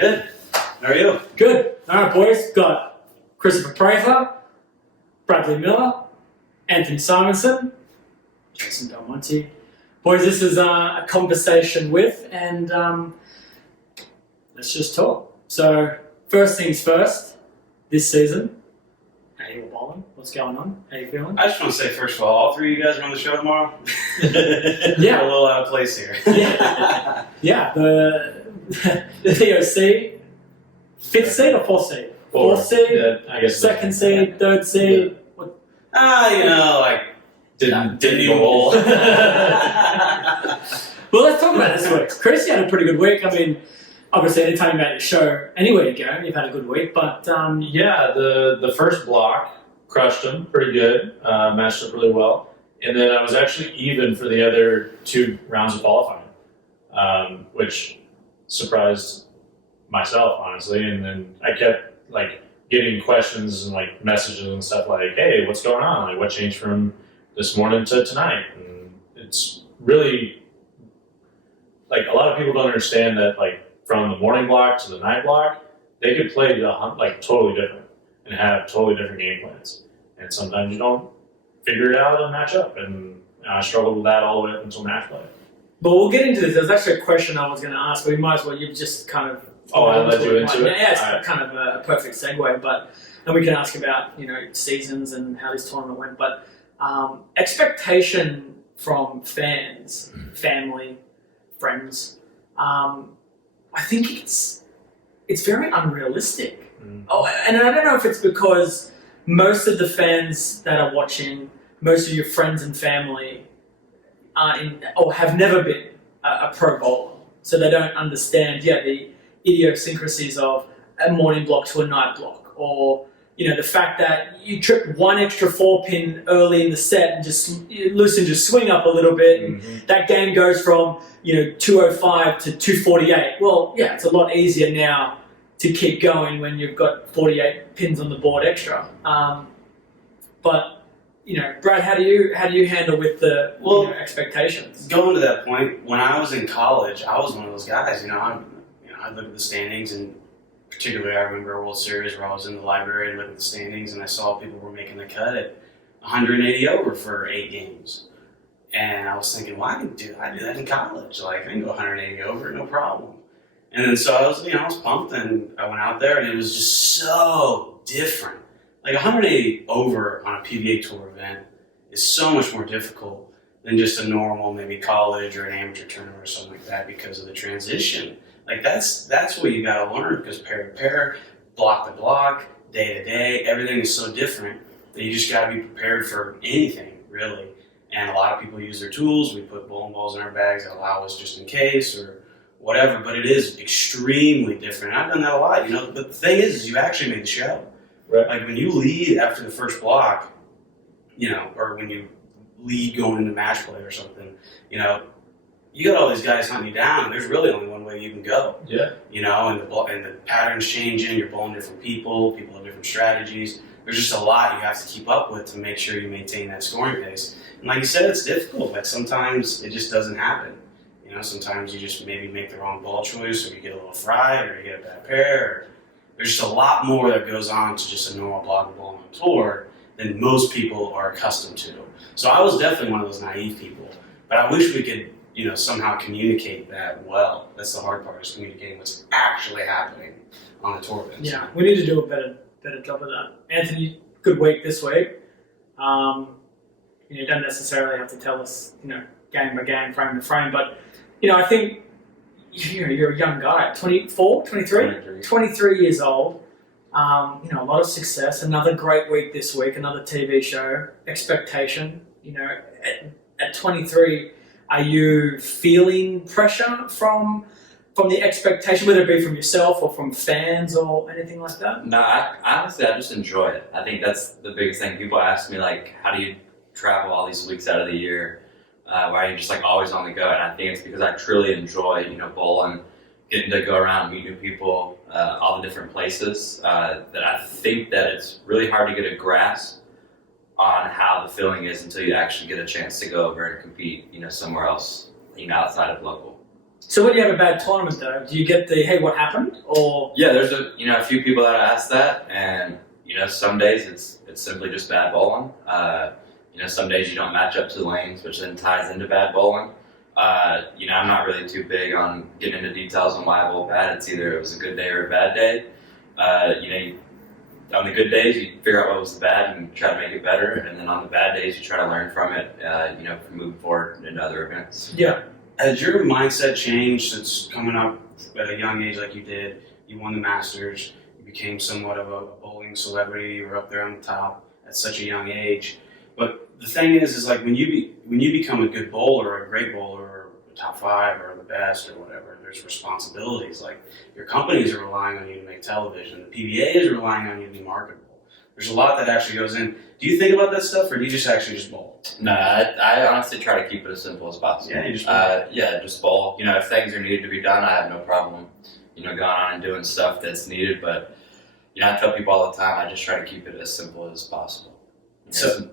Good. How are you? Good. All right, boys. Got Christopher Prather, Bradley Miller, Anthony Simonson, Jason Belmonte. Boys, this is a conversation with, and let's just talk. So, first things first, this season, how you all bowling? What's going on? How you feeling? I just want to say, first of all three of you guys are on the show tomorrow. Yeah. We're a little out of place here. Yeah, the TOC, fifth seed or fourth seed? Fourth seed, Yeah, I guess second seed, third seed. Didn't even bowl. Well, let's talk about this week. Chris, you had a pretty good week. I mean, obviously, anytime you're at your show, anywhere you go, you've had a good week. But Yeah, the first block crushed him pretty good, matched up really well, and then I was actually even for the other two rounds of qualifying, which surprised myself honestly. And then I kept getting questions and messages and stuff like, "Hey, what's going on? Like, what changed from this morning to tonight?" And it's really a lot of people don't understand that from the morning block to the night block, they could play totally different and have totally different game plans. And sometimes you don't figure it out and match up. And I struggled with that all the way up until match play. But we'll get into this. There's actually a question I was going to ask, but we might as well. You've just kind of. Oh, I led you into it? Yeah, it's All right. kind of a perfect segue. And we can ask about seasons and how this tournament went. But expectation from fans, family, friends. I think it's very unrealistic. Oh, and I don't know if it's because most of the fans that are watching, most of your friends and family have never been a pro bowler, so they don't understand the idiosyncrasies of a morning block to a night block, or the fact that you trip one extra 4-pin early in the set and just loosen your swing up a little bit, and that game goes from 205 to 248. Well, yeah, it's a lot easier now to keep going when you've got 48 pins on the board extra. But Brad, how do you handle with the expectations? Going to that point, when I was in college, I was one of those guys. I looked at the standings, and particularly I remember a World Series where I was in the library and looked at the standings, and I saw people were making the cut at 180 over for 8 games. And I was thinking, well, I do that in college. I can go 180 over, no problem. And then so I was pumped, and I went out there, and it was just so different. 180 over on a PBA Tour event is so much more difficult than just a normal, maybe college or an amateur tournament or something like that, because of the transition. That's what you got to learn, because pair to pair, block to block, day to day, everything is so different that you just got to be prepared for anything, really. And a lot of people use their tools. We put bowling balls in our bags that allow us just in case or whatever, but it is extremely different. And I've done that a lot, but the thing is you actually made the show. Right. When you lead after the first block, or when you lead going into match play or something, you got all these guys hunting you down, and there's really only one way you can go. Yeah. And the patterns changing, you're bowling different people have different strategies. There's just a lot you have to keep up with to make sure you maintain that scoring pace. And like you said, it's difficult. Sometimes it just doesn't happen. Sometimes you just maybe make the wrong ball choice, or you get a little fried, or you get a bad pair. There's just a lot more that goes on to just a normal block ball on tour than most people are accustomed to. So I was definitely one of those naive people. But I wish we could, somehow communicate that well. That's the hard part, is communicating what's actually happening on the tour events. Yeah, we need to do a better job of that. Anthony, good week this week. You don't necessarily have to tell us, game by game, frame to frame, but I think you're a young guy, 24, 23? 23 years old. A lot of success. Another great week this week. Another TV show. Expectation. At 23, are you feeling pressure from the expectation, whether it be from yourself or from fans or anything like that? No, I honestly just enjoy it. I think that's the biggest thing. People ask me how do you travel all these weeks out of the year? Why are you just always on the go? And I think it's because I truly enjoy, bowling, getting to go around, meet new people, all the different places. That I think that it's really hard to get a grasp on how the feeling is until you actually get a chance to go over and compete, somewhere else, outside of local. So when you have a bad tournament, though, do you get the hey, what happened? Or Yeah, there's a few people that ask that, and some days it's simply just bad bowling. Some days you don't match up to the lanes, which then ties into bad bowling. I'm not really too big on getting into details on why I bowl bad. It's either it was a good day or a bad day. On the good days, you figure out what was bad and try to make it better, and then on the bad days, you try to learn from it. For moving forward into other events. yeah, Has your mindset changed since coming up at a young age like you did? You won the Masters. You became somewhat of a bowling celebrity. You were up there on the top at such a young age. But the thing is like when you become a good bowler, a great bowler, or a top 5 or the best or whatever, there's responsibilities. Like your companies are relying on you to make television. The PBA is relying on you to be marketable. There's a lot that actually goes in. Do you think about that stuff, or do you just actually just bowl? No, I honestly try to keep it as simple as possible. Yeah, you just bowl. Just bowl. If things are needed to be done, I have no problem, going on and doing stuff that's needed. But, I tell people all the time, I just try to keep it as simple as possible. So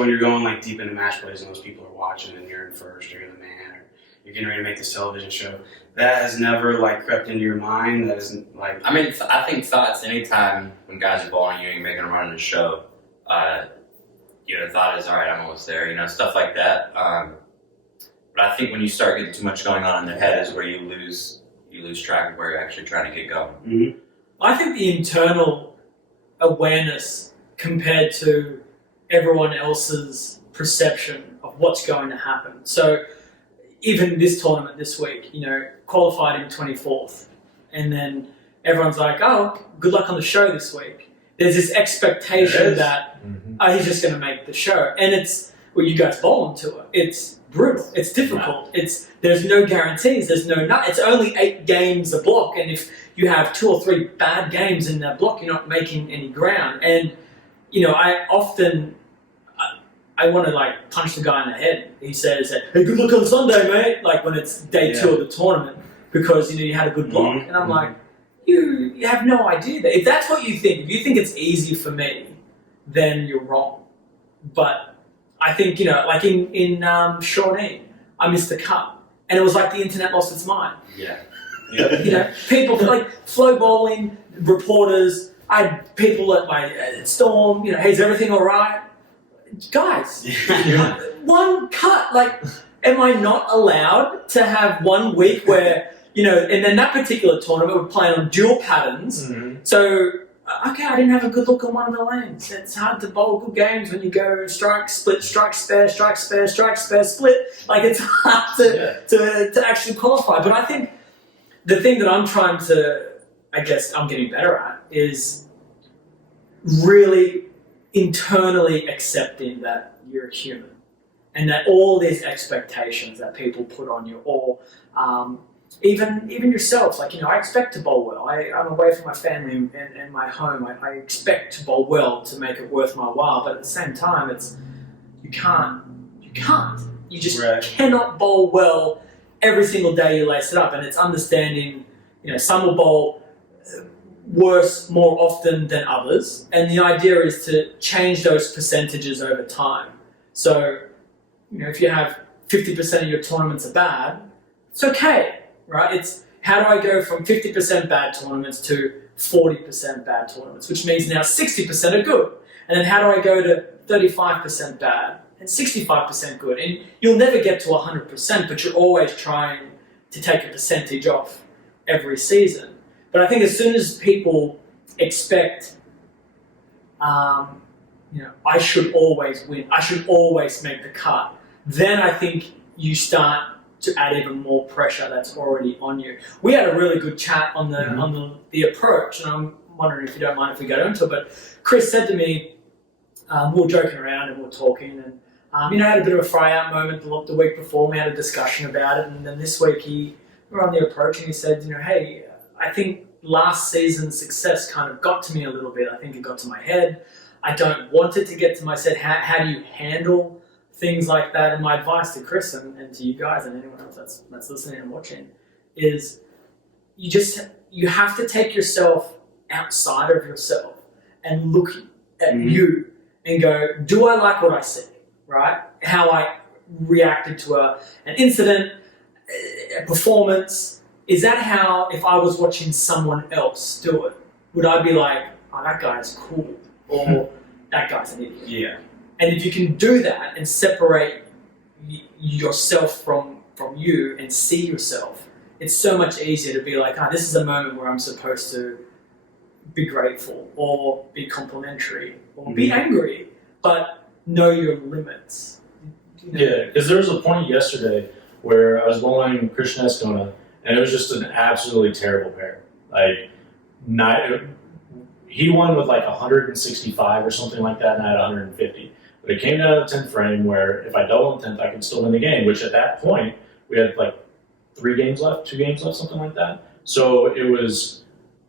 when you're going like deep into match plays and those people are watching and you're in first or you're the man or you're getting ready to make this television show, that has never like crept into your mind? That isn't like... I mean, I think thoughts anytime when guys are bowling you and you're making a run in the show, the thought is, all right, I'm almost there, stuff like that. But I think when you start getting too much going on in their head is where you lose track of where you're actually trying to get going. Mm-hmm. I think the internal awareness compared to everyone else's perception of what's going to happen. So even this tournament this week, qualified in 24th, and then everyone's like, oh, good luck on the show this week. There's this expectation that he's just going to make the show. And it's, well, you guys bowl into it. It's brutal. It's difficult. There's no guarantees. There's it's only 8 games a block. And if you have 2 or 3 bad games in that block, you're not making any ground. And, I often... I want to like punch the guy in the head. He says, "Hey, good luck on Sunday, mate." Like when it's day 2 of the tournament, because you had a good block, and I'm like, you have no idea that if that's what you think, if you think it's easy for me, then you're wrong. But I think like in Shawnee, I missed the cut, and it was like the internet lost its mind. Yeah. People like flow bowling reporters. I had people at my Storm. Hey, is everything all right? Guys, one cut. Like, am I not allowed to have 1 week where, and then that particular tournament we're playing on dual patterns. Mm-hmm. So, okay, I didn't have a good look on one of the lanes. It's hard to bowl good games when you go strike, split, strike, spare, strike, spare, strike, spare, split. Like, it's hard to actually qualify. But I think the thing that I'm trying to, I'm getting better at is really internally accepting that you're a human and that all these expectations that people put on you, or even yourself, like I expect to bowl well. I'm away from my family and my home. I expect to bowl well to make it worth my while, but at the same time, it's you can't you just cannot bowl well every single day you lace it up. And it's understanding some will bowl worse more often than others, and the idea is to change those percentages over time. So, if you have 50% of your tournaments are bad, it's okay, right? It's how do I go from 50% bad tournaments to 40% bad tournaments, which means now 60% are good. And then how do I go to 35% bad and 65% good? And you'll never get to 100%, but you're always trying to take a percentage off every season. But I think as soon as people expect, I should always win, I should always make the cut, then I think you start to add even more pressure that's already on you. We had a really good chat on the approach, and I'm wondering if you don't mind if we go into it, but Chris said to me, we were joking around and we were talking, and I had a bit of a fry-out moment the week before, we had a discussion about it, and then this week we were on the approach and he said, hey, I think last season's success kind of got to me a little bit. I think it got to my head. I don't want it to get to my head. How do you handle things like that? And my advice to Chris and to you guys and anyone else that's listening and watching is you have to take yourself outside of yourself and look at you and go, do I like what I see, right? How I reacted to an incident, performance, is that how, if I was watching someone else do it, would I be like, oh, that guy's cool, or that guy's an idiot? Yeah. And if you can do that and separate yourself from you and see yourself, it's so much easier to be like, this is a moment where I'm supposed to be grateful or be complimentary or be angry, but know your limits. You know? Yeah, because there was a point yesterday where I was bowling Christian Escona, and it was just an absolutely terrible pair. Like, he won with like 165 or something like that, and I had 150. But it came down to the 10th frame where if I double in 10th, I could still win the game, which at that point, we had like 2 games left, something like that. So it was,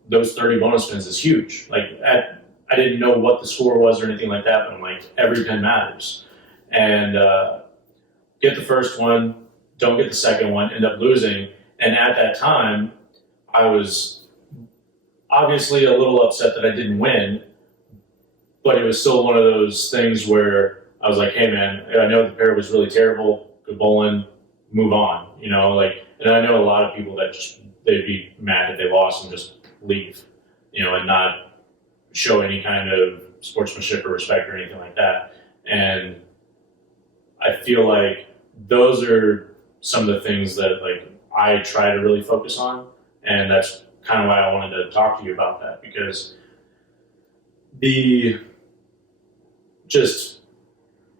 those 30 bonus spins is huge. Like, I didn't know what the score was or anything like that, but I'm like, every pin matters. And get the first one, don't get the second one, end up losing. And at that time, I was obviously a little upset that I didn't win, but it was still one of those things where I was like, hey man, I know the pair was really terrible, good bowling, move on, you know, like, and I know a lot of people that they'd be mad that they lost and just leave, you know, and not show any kind of sportsmanship or respect or anything like that. And I feel like those are some of the things that like I try to really focus on, and that's kind of why I wanted to talk to you about that, because the just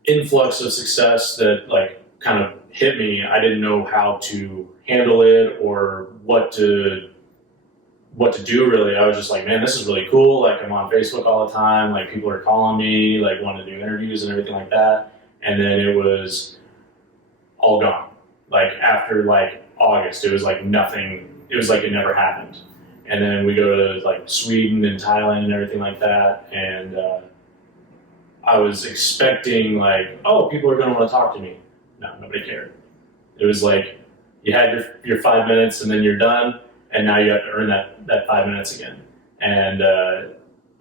influx of success that like kind of hit me, I didn't know how to handle it or what to do really. I was just like, man, this is really cool. Like, I'm on Facebook all the time. Like, people are calling me, like, wanting to do interviews and everything like that. And then it was all gone. Like, after like August, it was like nothing. It was like it never happened. And then we go to like Sweden and Thailand and everything like that. And I was expecting like, oh, people are going to want to talk to me. No, nobody cared. It was like you had your 5 minutes and then you're done. And now you have to earn that 5 minutes again. And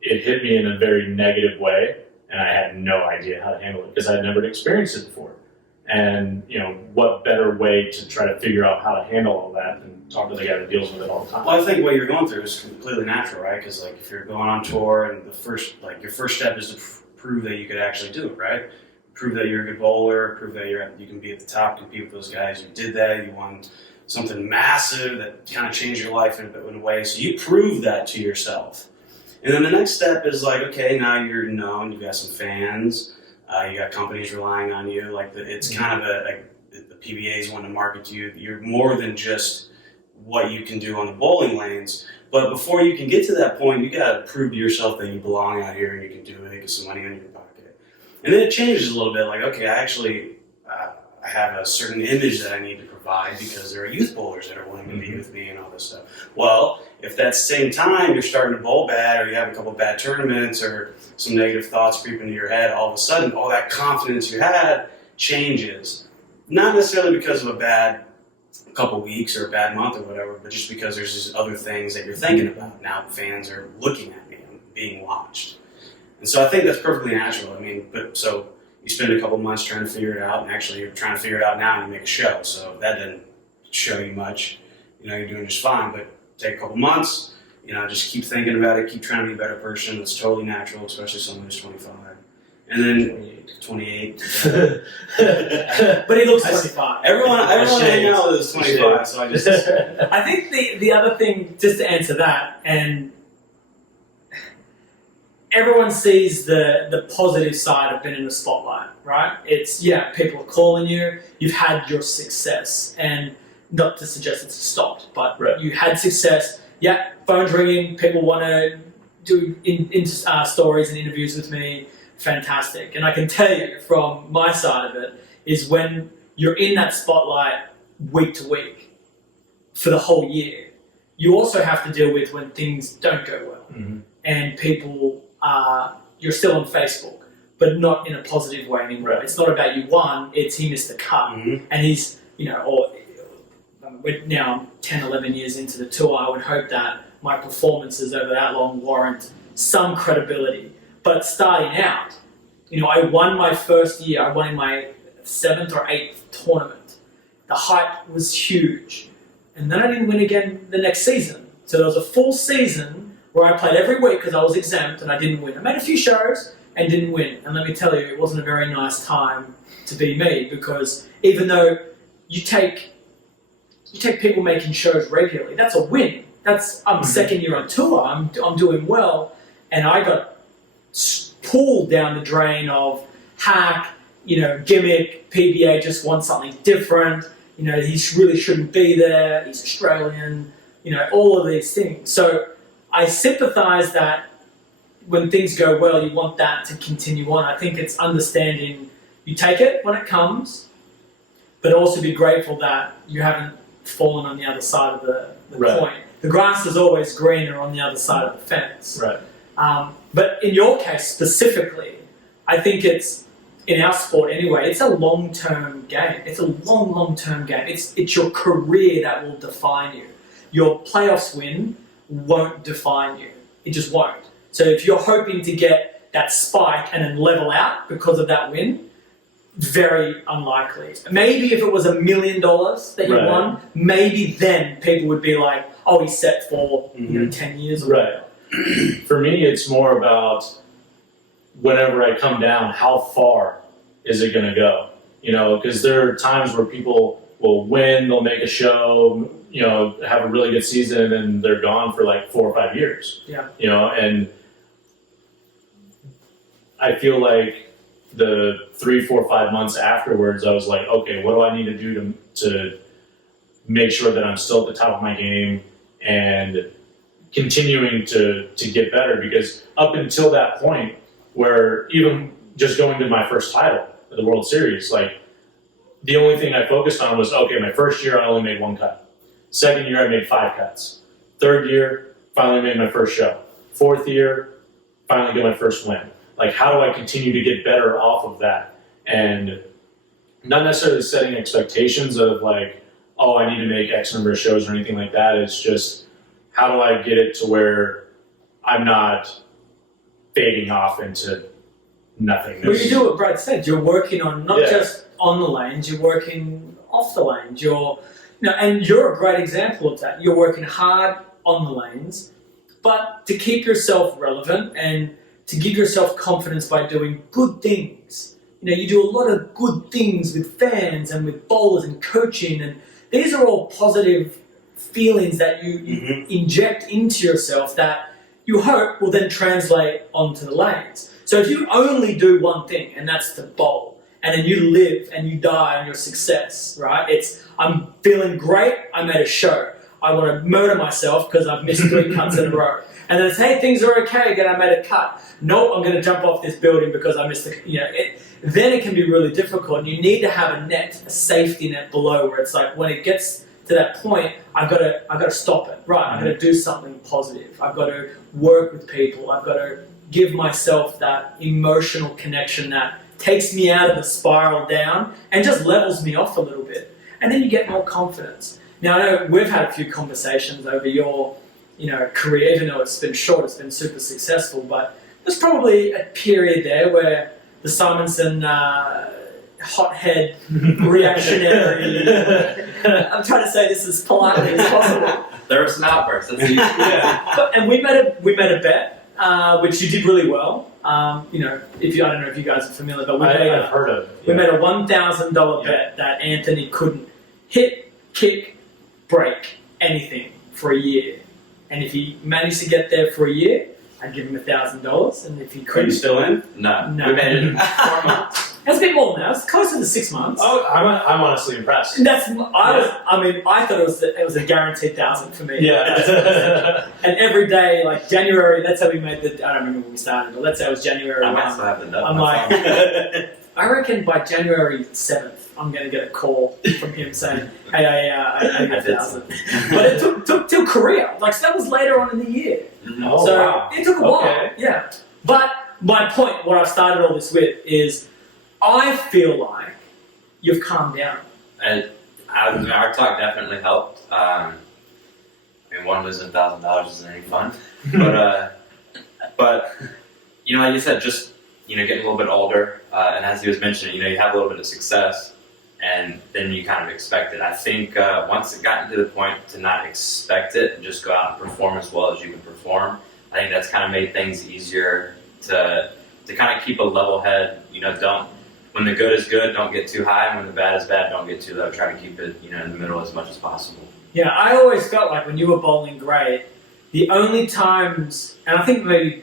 it hit me in a very negative way, and I had no idea how to handle it because I'd never experienced it before. And, you know, what better way to try to figure out how to handle all that than talk to the guy that deals with it all the time. Well, I think what you're going through is completely natural, right? Because like if you're going on tour and your first step is to prove that you could actually do it, right? Prove that you're a good bowler, prove that you can be at the top, compete with those guys. You did that, you won something massive that kind of changed your life in a way. So you prove that to yourself. And then the next step is like, okay, now you're known, you've got some fans, you got companies relying on you. Like it's kind of the PBAs want to market to you. You're more than just what you can do on the bowling lanes. But before you can get to that point, you got to prove to yourself that you belong out here and you can do it, get some money in your pocket. And then it changes a little bit. Like, okay, I have a certain image that I need to provide because there are youth bowlers that are willing to be with me and all this stuff. Well, if that same time you're starting to bowl bad or you have a couple bad tournaments or some negative thoughts creep into your head, all of a sudden all that confidence you had changes. Not necessarily because of a bad couple weeks or a bad month or whatever, but just because there's just other things that you're thinking about. Now fans are looking at me and being watched. And so I think that's perfectly natural. I mean, so you spend a couple months trying to figure it out, and actually you're trying to figure it out now and you make a show. So that didn't show you much. You know, you're doing just fine, but take a couple months, you know, just keep thinking about it, keep trying to be a better person. It's totally natural, especially someone who's 25. And then 28. But he looks 25. Everyone hanging out with is 25, so I just... I think the other thing, just to answer that, and everyone sees the positive side of being in the spotlight, right? It's, yeah, people are calling you, you've had your success, and not to suggest it's stopped, but right. You had success, yeah, phone's ringing, people want to do stories and interviews with me, fantastic. And I can tell you from my side of it, is when you're in that spotlight week to week for the whole year, you also have to deal with when things don't go well. Mm-hmm. And people, you're still on Facebook, but not in a positive way anymore. Right. It's not about you won, it's he missed the cut. Mm-hmm. And he's, you know, or now I'm 10, 11 years into the tour, I would hope that my performances over that long warrant some credibility. But starting out, you know, I won my first year, I won in my 7th or 8th tournament. The hype was huge. And then I didn't win again the next season. So there was a full season where I played every week because I was exempt and I didn't win. I made a few shows and didn't win. And let me tell you, it wasn't a very nice time to be me, because even though you take people making shows regularly, that's a win. I'm second year on tour, I'm doing well, and I got pulled down the drain of hack, gimmick, PBA just wants something different, he really shouldn't be there, he's Australian, all of these things. So I sympathise that when things go well, you want that to continue on. I think it's understanding you take it when it comes, but also be grateful that you haven't fallen on the other side of the Right. coin. The grass is always greener on the other side of the fence. Right. But in your case specifically, I think it's, in our sport anyway, it's a long-term game. It's a long-term game. It's your career that will define you. Your playoffs win won't define you. It just won't. So if you're hoping to get that spike and then level out because of that win, very unlikely. Maybe if it was $1 million that you Right. won, maybe then people would be like, oh, he's set for 10 years or Right. For me, it's more about whenever I come down, how far is it going to go? Because there are times where people will win, they'll make a show, have a really good season, and they're gone for like 4 or 5 years. Yeah. And I feel like the 3, 4, 5 months afterwards, I was like, okay, what do I need to do to make sure that I'm still at the top of my game and continuing to get better? Because up until that point, where even just going to my first title at the World Series, like the only thing I focused on was, okay, my first year I only made 1 cut. Second year I made 5 cuts. Third year, finally made my first show. Fourth year, finally get my first win. Like, how do I continue to get better off of that? And not necessarily setting expectations of like, oh, I need to make X number of shows or anything like that. It's just, how do I get it to where I'm not fading off into nothingness? Well, you do what Brad said. You're working on not Yeah. just on the lanes, you're working off the lanes. And you're a great example of that. You're working hard on the lanes, but to keep yourself relevant and to give yourself confidence by doing good things. You do a lot of good things with fans and with bowlers and coaching, and these are all positive feelings that you inject into yourself that you hope will then translate onto the lanes. So if you only do one thing, and that's to bowl, and then you live and you die on your success, right? I'm feeling great, I made a show. I want to murder myself because I've missed 3 cuts in a row. And then it's, hey, things are okay, again, I made a cut. Nope, I'm going to jump off this building because I missed then it can be really difficult. And you need to have a safety net below, where it's like, when it gets to that point, I've got to stop it. Right, I've got to do something positive. I've got to work with people. I've got to give myself that emotional connection that takes me out of the spiral down and just levels me off a little bit. And then you get more confidence. Now, I know we've had a few conversations over your career, even though it's been short, it's been super successful, but there's probably a period there where the Simonson hothead, reactionary, I'm trying to say this as politely as possible. There were some outbursts. That's easy. Yeah. And we made a bet, which you did really well. I don't know if you guys are familiar, but I've heard of it. we made a $1,000 bet that Anthony couldn't hit, kick, break anything for a year. And if he managed to get there for a year, I'd give him $1,000. And if he Are you couldn't, still in? No, No. we made it in 4 months. that's a bit more than that. It's closer to 6 months. Oh, I'm honestly impressed. And I thought it was a guaranteed 1,000 for me. Yeah. And every day, like January, that's how we made I don't remember when we started, but let's say it was January I might 1. still have the note. I'm like, I reckon by January 7th, I'm going to get a call from him saying, hey, I got 1,000. But it took till Korea. Like, so that was later on in the year. Oh, So wow. it took a while. Okay. Yeah. But my point, what I've started all this with, is I feel like you've calmed down. Our talk definitely helped. One losing $1,000 isn't any fun, but like you said, just getting a little bit older, and as he was mentioning, you have a little bit of success, and then you kind of expect it. I think once it got to the point to not expect it and just go out and perform as well as you can perform, I think that's kind of made things easier to kind of keep a level head. Don't, when the good is good, don't get too high, and when the bad is bad, don't get too low. Try to keep it in the middle as much as possible. Yeah, I always felt like when you were bowling great, the only times, and I think maybe,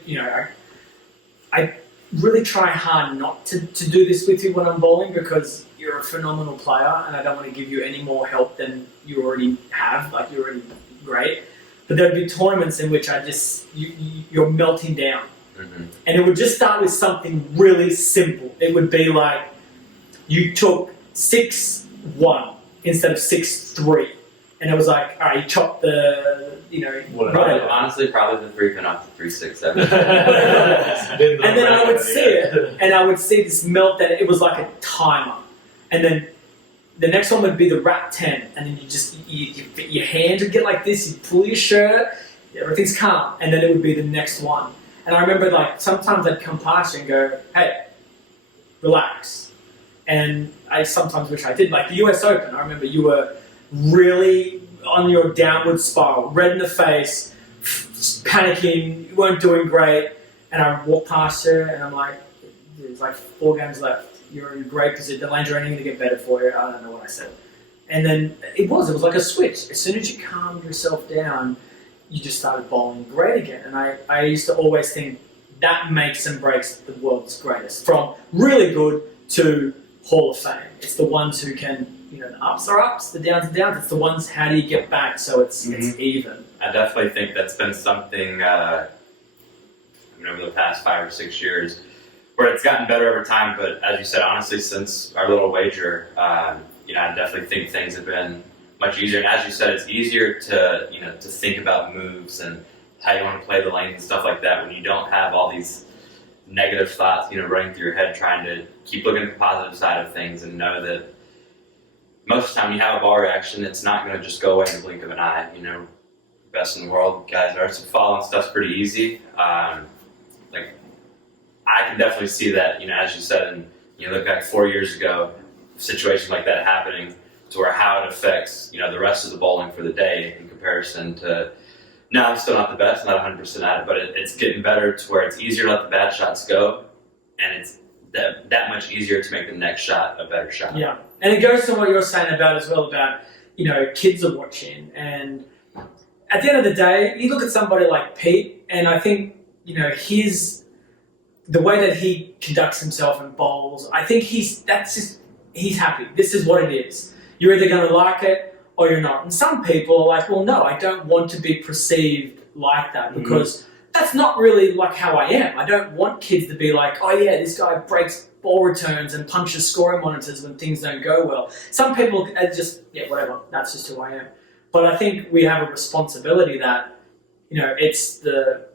I really try hard not to do this with you when I'm bowling, because you're a phenomenal player and I don't want to give you any more help than you already have, like you're already great. But there'd be tournaments in which you're melting down. Mm-hmm. And it would just start with something really simple. It would be like you took 6-1 instead of 6-3. And it was like, all right, you chopped the, whatever. Honestly, probably the 3-pin off the 3-6-7. And then I would see it, and I would see this melt that it was like a timer. And then the next one would be the wrap 10, and then your hand would get like this, you pull your shirt, everything's calm, and then it would be the next one. And I remember like sometimes I'd come past you and go, hey, relax. And I sometimes wish I did. Like the US Open, I remember you were really on your downward spiral, red in the face, panicking, you weren't doing great, and I walked past you and I'm like, there's like 4 games left, you're in great position, the lanes are only going to get better for you, I don't know what I said. And then it was like a switch. As soon as you calmed yourself down, you just started bowling great again. And I used to always think that makes and breaks the world's greatest, from really good to Hall of Fame. It's the ones who can, the ups are ups, the downs are downs. It's the ones, how do you get back so it's even. I definitely think that's been something over the past 5 or 6 years where it's gotten better over time. But as you said, honestly, since our little wager, I definitely think things have been much easier. And as you said, it's easier to to think about moves and how you want to play the lanes and stuff like that when you don't have all these negative thoughts running through your head, trying to keep looking at the positive side of things and know that most of the time you have a ball reaction, it's not going to just go away in the blink of an eye. Best in the world guys are, so following stuff's pretty easy. Like I can definitely see that, as you said, and look back 4 years ago, a situation like that happening, to where how it affects the rest of the bowling for the day in comparison to. Now I'm still not the best, not 100% at it, but it's getting better to where it's easier to let the bad shots go, and it's that much easier to make the next shot a better shot. Yeah, and it goes to what you're saying about as well about kids are watching, and at the end of the day, you look at somebody like Pete, and I think the way that he conducts himself and bowls, I think he's happy. This is what it is. You're either going to like it or you're not. And some people are like, well, no, I don't want to be perceived like that, because that's not really like how I am. I don't want kids to be like, oh yeah, this guy breaks ball returns and punches scoring monitors when things don't go well. Some people are just, whatever, that's just who I am. But I think we have a responsibility that, it's the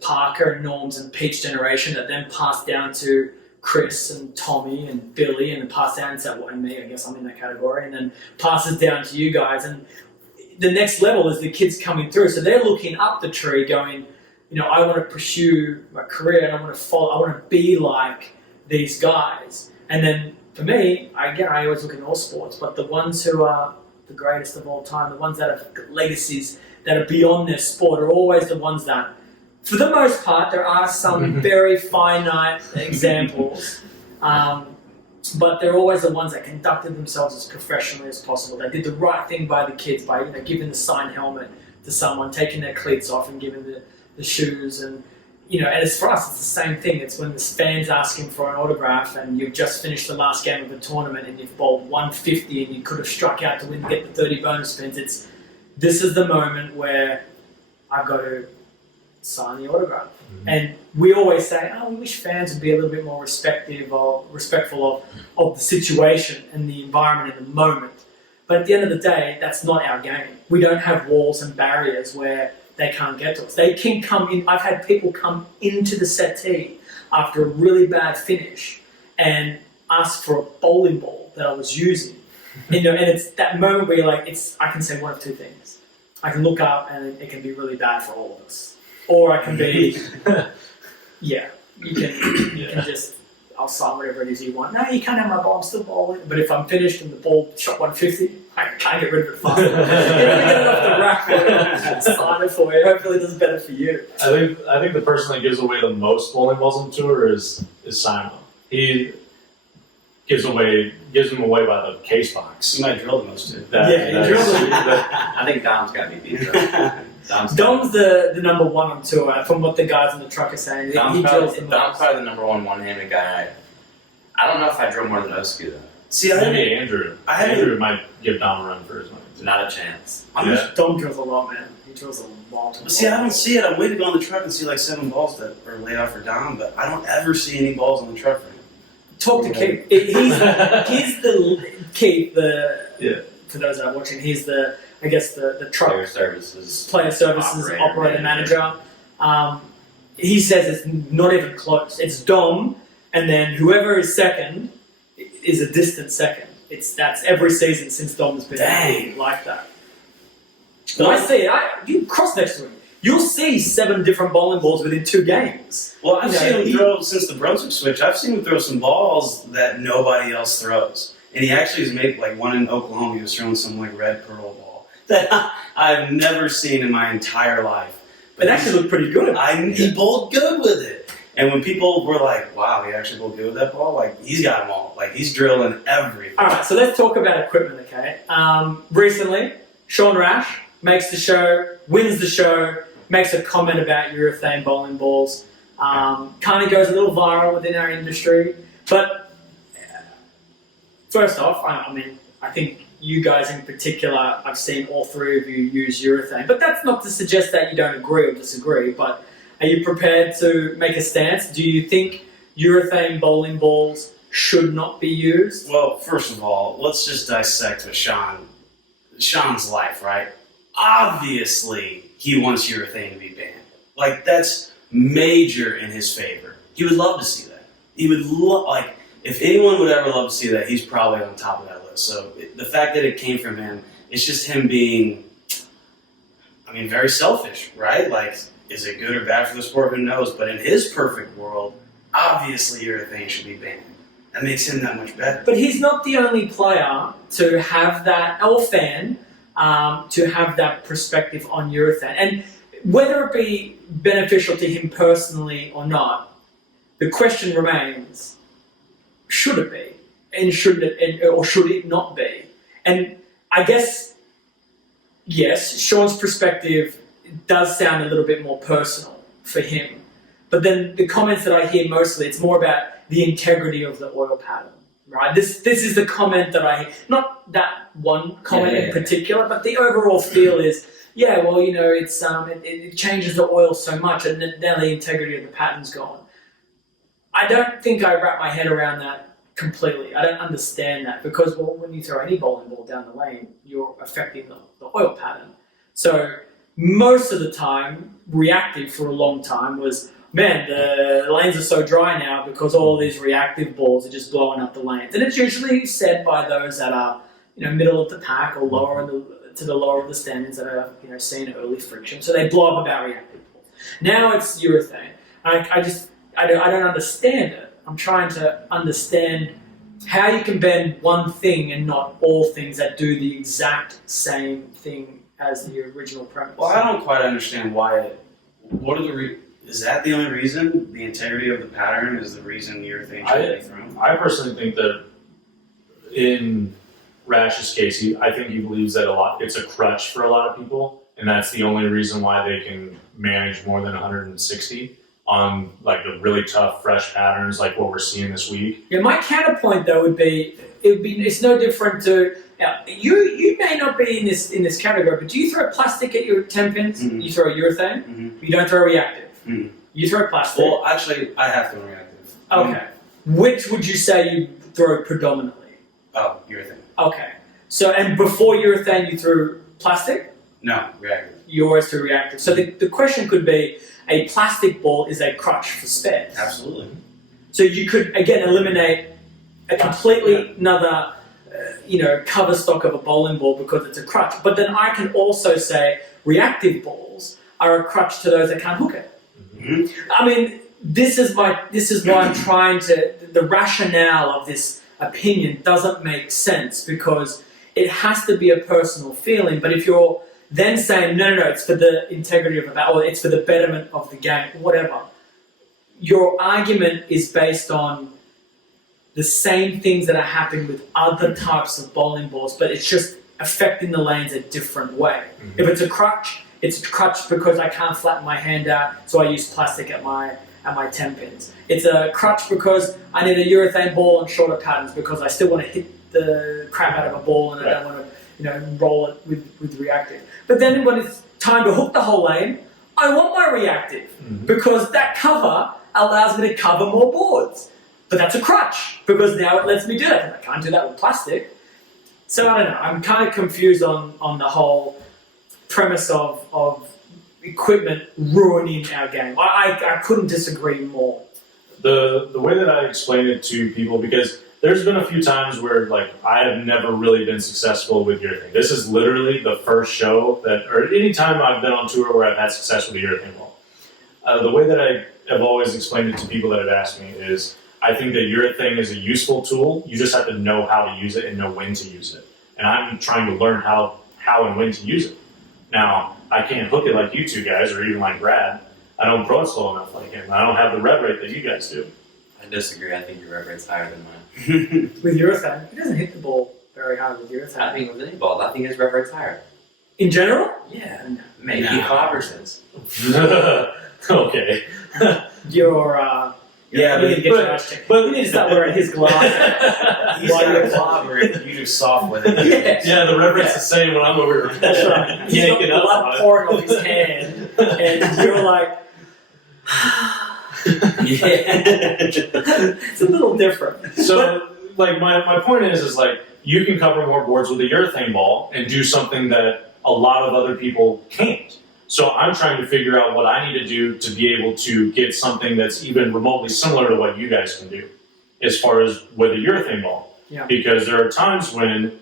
Parker and Norms and Pete's generation that then passed down to Chris and Tommy and Billy, and then passed down and me, I guess I'm in that category, and then passes down to you guys. And the next level is the kids coming through. So they're looking up the tree going, I want to pursue my career and I want to be like these guys. And then for me, I always look at all sports, but the ones who are the greatest of all time, the ones that have legacies that are beyond their sport, are always the ones that, for the most part, there are some very finite examples, but they're always the ones that conducted themselves as professionally as possible. They did the right thing by the kids by giving the signed helmet to someone, taking their cleats off and giving the shoes. And and it's for us, it's the same thing. It's when the fans asking for an autograph and you've just finished the last game of a tournament and you've bowled 150 and you could have struck out to win, get the 30 bonus spins. This is the moment where I've got to sign the autograph. And we always say, we wish fans would be a little bit more respectful of the situation and the environment in the moment. But at the end of the day, that's not our game. We don't have walls and barriers where they can't get to us. They can come in. I've had people come into the settee after a really bad finish and ask for a bowling ball that I was using. And it's that moment where you're like, I can say one of two things. I can look up and it can be really bad for all of us. Or I can be, you can just I'll sign whatever it is you want. No, you can't have my ball, I'm still bowling. But if I'm finished and the ball shot 150, I can't get rid of it faster. You're never get it off the rack and sign it for you. Hopefully it does better for you. I think the person that gives away the most bowling balls on tour is Simon. He gives them away by the case box. You might drill the most too. Yeah, he drills them. I think Dom's got me beat. Though. Dom's the number one on tour, from what the guys on the truck are saying. He drills the Dom's most. probably the number one-handed guy. I don't know if I drill more than Oski though. See, I haven't. Maybe Andrew. I haven't- Andrew might give Dom a run for his money. Not a chance. Dom drills a lot, man. He drills a lot. But see, I don't see it. I'm waiting to go on the truck and see like 7 balls that are laid out for Dom, but I don't ever see any balls on the truck for him. Talk to Keith. He's the Keith. Yeah. For those that are watching, he's the truck Player services. player services operator manager. He says it's not even close. It's Dom, and then whoever is second is a distant second. That's every season since Dom's been Dang. like that. Well, I see it. You cross next to him. You'll see 7 different bowling balls within 2 games. Well, I've You know, seen him he- throw since the Brunswick switch. I've seen him throw some balls that nobody else throws, and he actually has made like one in Oklahoma. He was throwing some like red pearl ball that I've never seen in my entire life. It actually looked pretty good. He bowled good with it. And when people were like, "Wow, he actually bowled good with that ball," like he's got them all. Like he's drilling everything. All right, so let's talk about equipment, okay? Recently, Sean Rash makes the show, wins the show, makes a comment about urethane bowling balls. Kind of goes a little viral within our industry. But first off, I think you guys in particular, I've seen all 3 of you use urethane. But that's not to suggest that you don't agree or disagree. But are you prepared to make a stance? Do you think urethane bowling balls should not be used? Well, first of all, let's just dissect with Sean's life, right? Obviously, he wants urethane to be banned. Like, that's major in his favor. He would love to see that. He would if anyone would ever love to see that, he's probably on top of that list. So the fact that it came from him, it's just him being, very selfish, right? Like, is it good or bad for the sport? Who knows? But in his perfect world, obviously urethane should be banned. That makes him that much better. But he's not the only player to have that, or fan, to have that perspective on urethane. And whether it be beneficial to him personally or not, the question remains, should it be? And should it not be? And I guess, yes, Sean's perspective does sound a little bit more personal for him. But then the comments that I hear mostly, it's more about the integrity of the oil pattern, right? This is the comment that I hear. Not that one comment in particular, but the overall feel is, it changes the oil so much, and now the integrity of the pattern's gone. I don't think I wrap my head around that completely. I don't understand that because, when you throw any bowling ball down the lane, you're affecting the oil pattern. So most of the time, reactive for a long time was, man, the lanes are so dry now because all these reactive balls are just blowing up the lanes. And it's usually said by those that are, middle of the pack or lower to the lower of the standings that are, seeing early friction. So they blow up about reactive balls. Now it's urethane. I don't understand it. I'm trying to understand how you can ban one thing and not all things that do the exact same thing as the original premise. Well, I don't quite understand why. Is that the only reason? The integrity of the pattern is the reason urethane should be thrown? I personally think that in Rash's case, I think he believes that it's a crutch for a lot of people, and that's the only reason why they can manage more than 160 on like the really tough fresh patterns like what we're seeing this week. Yeah, my counterpoint though would be it's no different to you may not be in this category, but do you throw plastic at your 10 pins? Mm-hmm. You throw urethane? Mm-hmm. You don't throw reactive. Mm-hmm. You throw plastic. Well, actually, I have to reactive. Okay. Which would you say you throw predominantly? Oh, urethane. Okay. So, and before urethane, you threw plastic? No, reactive. You always threw reactive. So the question could be, a plastic ball is a crutch for spares. Absolutely. So you could, again, eliminate a completely another, cover stock of a bowling ball because it's a crutch. But then I can also say reactive balls are a crutch to those that can't hook it. Mm-hmm. I mean, this is why I'm trying to. The rationale of this opinion doesn't make sense because it has to be a personal feeling. But if you're then saying no, it's for the integrity of the battle, or it's for the betterment of the game, whatever, your argument is based on the same things that are happening with other types of bowling balls, but it's just affecting the lanes a different way. Mm-hmm. If it's a crutch because I can't flatten my hand out, so I use plastic at my 10 pins. It's a crutch because I need a urethane ball on shorter patterns because I still want to hit the crap out of a ball and I don't want to, roll it with reactive. But then when it's time to hook the whole lane, I want my reactive because that cover allows me to cover more boards. But that's a crutch because now it lets me do that. I can't do that with plastic. So I don't know. I'm kind of confused on the whole premise of equipment ruining our game. I couldn't disagree more. The way that I explain it to people, because there's been a few times where like I have never really been successful with urethane. This is literally the first show or any time I've been on tour where I've had success with a urethane ball. The way that I have always explained it to people that have asked me is, I think that urethane is a useful tool. You just have to know how to use it and know when to use it. And I'm trying to learn how and when to use it. Now, I can't hook it like you two guys or even like Brad. I don't throw it slow enough like him. I don't have the rev rate that you guys do. I disagree. I think your rev rate's higher than mine. With urethane, he doesn't hit the ball very hard with urethane. I think with any ball, I think his rev rate's higher. In general? Yeah, maybe No. Clobberson's. Okay. You're Yeah, you need to get your ass checked. But we need to start wearing his glasses. He's got a clobber and you do soft with it. Yes. Yeah, the rev rate's the same when I'm over here. That's right. He's got Yanking up blood on it. pouring off his hand, and you're like, it's a little different. So, like, my point is like, you can cover more boards with a urethane ball and do something that a lot of other people can't. So I'm trying to figure out what I need to do to be able to get something that's even remotely similar to what you guys can do, as far as with a urethane ball. Yeah. Because there are times when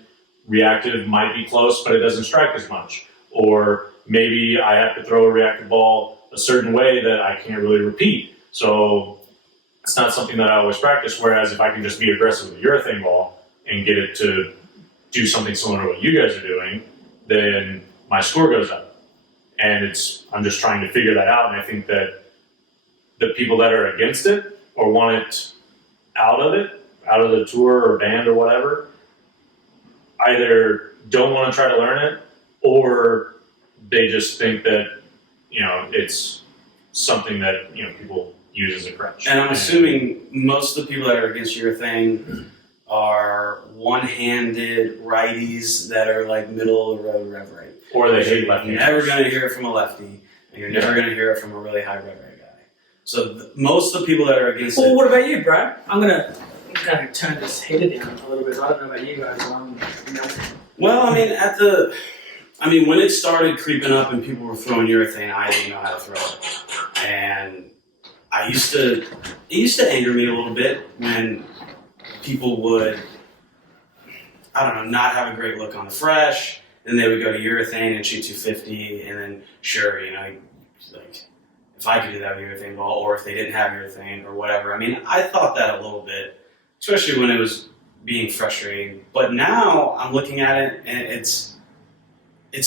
reactive might be close, but it doesn't strike as much. Or maybe I have to throw a reactive ball a certain way that I can't really repeat. So it's not something that I always practice, whereas if I can just be aggressive with a urethane ball and get it to do something similar to what you guys are doing, then my score goes up. And I'm just trying to figure that out, and I think that the people that are against it or want it out of the tour or band or whatever, either don't want to try to learn it, or they just think that, it's something that, people use as a crutch. And I'm assuming most of the people that are against urethane are one-handed righties that are like middle of the road rev rate. Or they hate You're lefties. never going to hear it from a lefty, and you're never going to hear it from a really high rev rate guy. So most of the people that are against Well, it. what about you, Brad? I'm gonna turn this heater down a little bit. I don't know about you guys. Well, when it started creeping up and people were throwing urethane, I didn't know how to throw it, and it used to anger me a little bit when people would, not have a great look on the fresh. Then they would go to urethane and shoot 250, and then sure, like if I could do that with urethane ball, or if they didn't have urethane or whatever. I thought that a little bit, especially when it was being frustrating. But now I'm looking at it, and it's a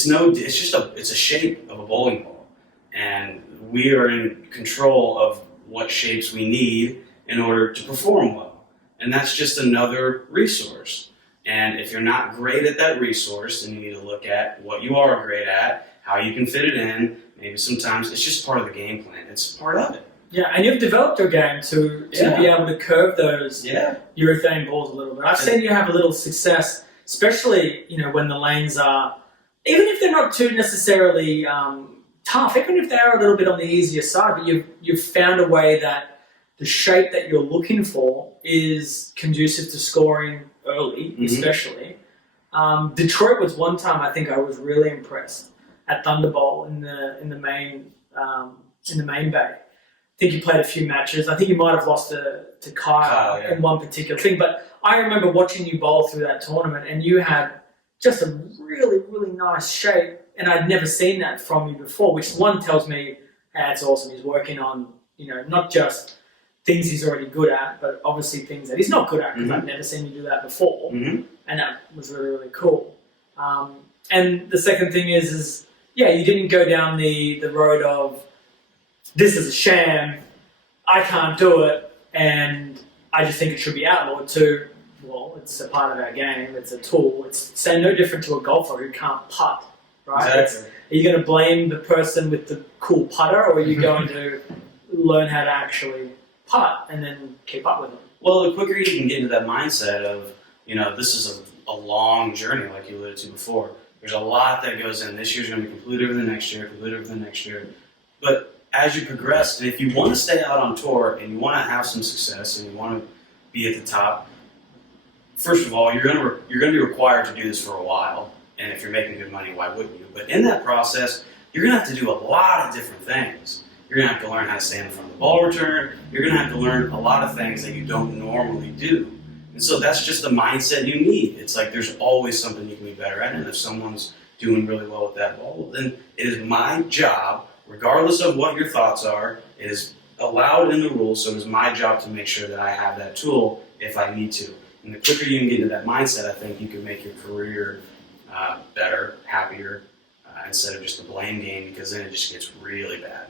shape of a bowling ball, and we are in control of what shapes we need in order to perform well, and that's just another resource. And if you're not great at that resource, then you need to look at what you are great at, how you can fit it in. Maybe sometimes it's just part of the game plan. It's part of it. Yeah, and you've developed your game to be able to curve those urethane balls a little bit. I've seen you have a little success, especially when the lanes are, even if they're not too necessarily tough, even if they are a little bit on the easier side, but you've found a way that the shape that you're looking for is conducive to scoring early, especially. Detroit was one time I think I was really impressed at Thunderbolt in the main bay. I think you played a few matches. I think you might have lost to Kyle in one particular thing, but I remember watching you bowl through that tournament, and you had just a really, really nice shape, and I'd never seen that from you before, which one tells me, hey, that's awesome. He's working on not just things he's already good at, but obviously things that he's not good at, because I've never seen you do that before. And that was really, really cool. And the second thing is you didn't go down the road of, this is a sham, I can't do it, and I just think it should be outlawed, to, well, it's a part of our game, it's a tool. It's no different to a golfer who can't putt, right? Exactly. Are you going to blame the person with the cool putter, or are you going to learn how to actually putt and then keep up with them? Well, the quicker you can get into that mindset of, this is a long journey, like you alluded to before. There's a lot that goes in. This year's going to be completely over the next year, completely over the next year. But as you progress, and if you want to stay out on tour and you want to have some success and you want to be at the top, first of all, you're going to be required to do this for a while. And if you're making good money, why wouldn't you? But in that process, you're going to have to do a lot of different things. You're going to have to learn how to stand in front of the ball return. You're going to have to learn a lot of things that you don't normally do. And so that's just the mindset you need. It's like there's always something you can be better at. And if someone's doing really well with that ball, then it is my job, regardless of what your thoughts are, it is allowed in the rules, so it is my job to make sure that I have that tool if I need to. And the quicker you can get into that mindset, I think you can make your career better, happier, instead of just a blame game, because then it just gets really bad.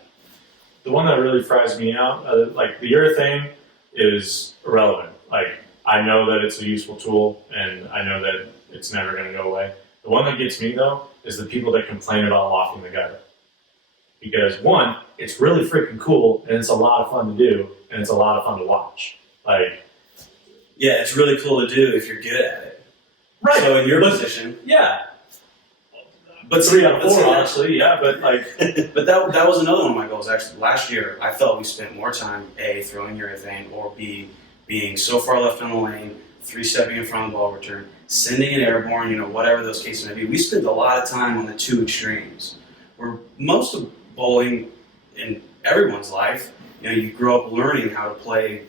The one that really fries me out, like the urethane is irrelevant. Like, I know that it's a useful tool, and I know that it's never going to go away. The one that gets me, though, is the people that complain about lofting the gutter. Because, one, it's really freaking cool, and it's a lot of fun to do, and it's a lot of fun to watch. Like, yeah, it's really cool to do if you're good at it. right. So in your position, Yeah. but 3 out of 4, see, honestly, yeah, but like... but that was another one of my goals. Actually, last year, I felt we spent more time, A, throwing urethane, or B, being so far left on the lane, 3-stepping in front of the ball return, sending an airborne, whatever those cases may be. We spent a lot of time on the two extremes, where most of bowling in everyone's life, you grow up learning how to play,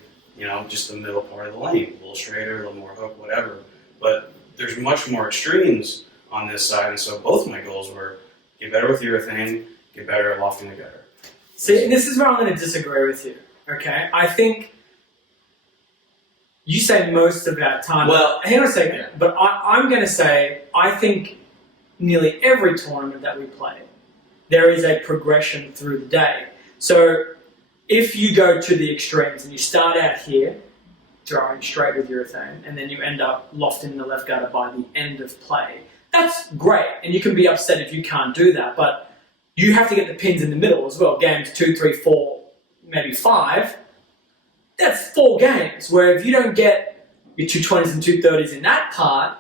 just the middle part of the lane, a little straighter, a little more hook, whatever. But there's much more extremes on this side, and so both my goals were get better with urethane, get better at lofting the gutter. See, this is where I'm going to disagree with you, okay? I think you say most of our time. Well, hang on a second. yeah. But I'm going to say I think nearly every tournament that we play, there is a progression through the day. So if you go to the extremes and you start out here, throwing straight with urethane, and then you end up lofting in the left gutter by the end of play, that's great. And you can be upset if you can't do that, but you have to get the pins in the middle as well. Games 2, 3, 4, maybe 5. That's 4 games, where if you don't get your 220s and 230s in that part,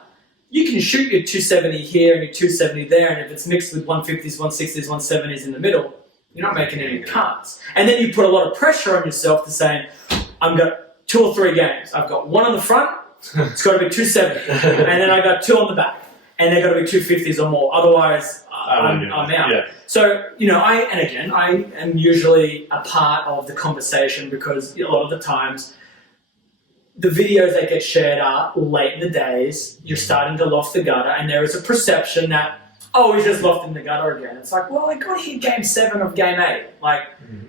you can shoot your 270 here and your 270 there, and if it's mixed with 150s, 160s, 170s in the middle, you're not making any cuts. And then you put a lot of pressure on yourself to say, I've got 2 or 3 games. I've got 1 on the front, it's got to be 270, and then I got 2 on the back, and they've got to be 250s or more. Otherwise, I'm out. Yeah. So, I am usually a part of the conversation, because a lot of the times the videos that get shared are late in the days, you're starting to loft the gutter, and there is a perception that, he's just lofting the gutter again. It's like, well, I got here game 7 of game 8. Like,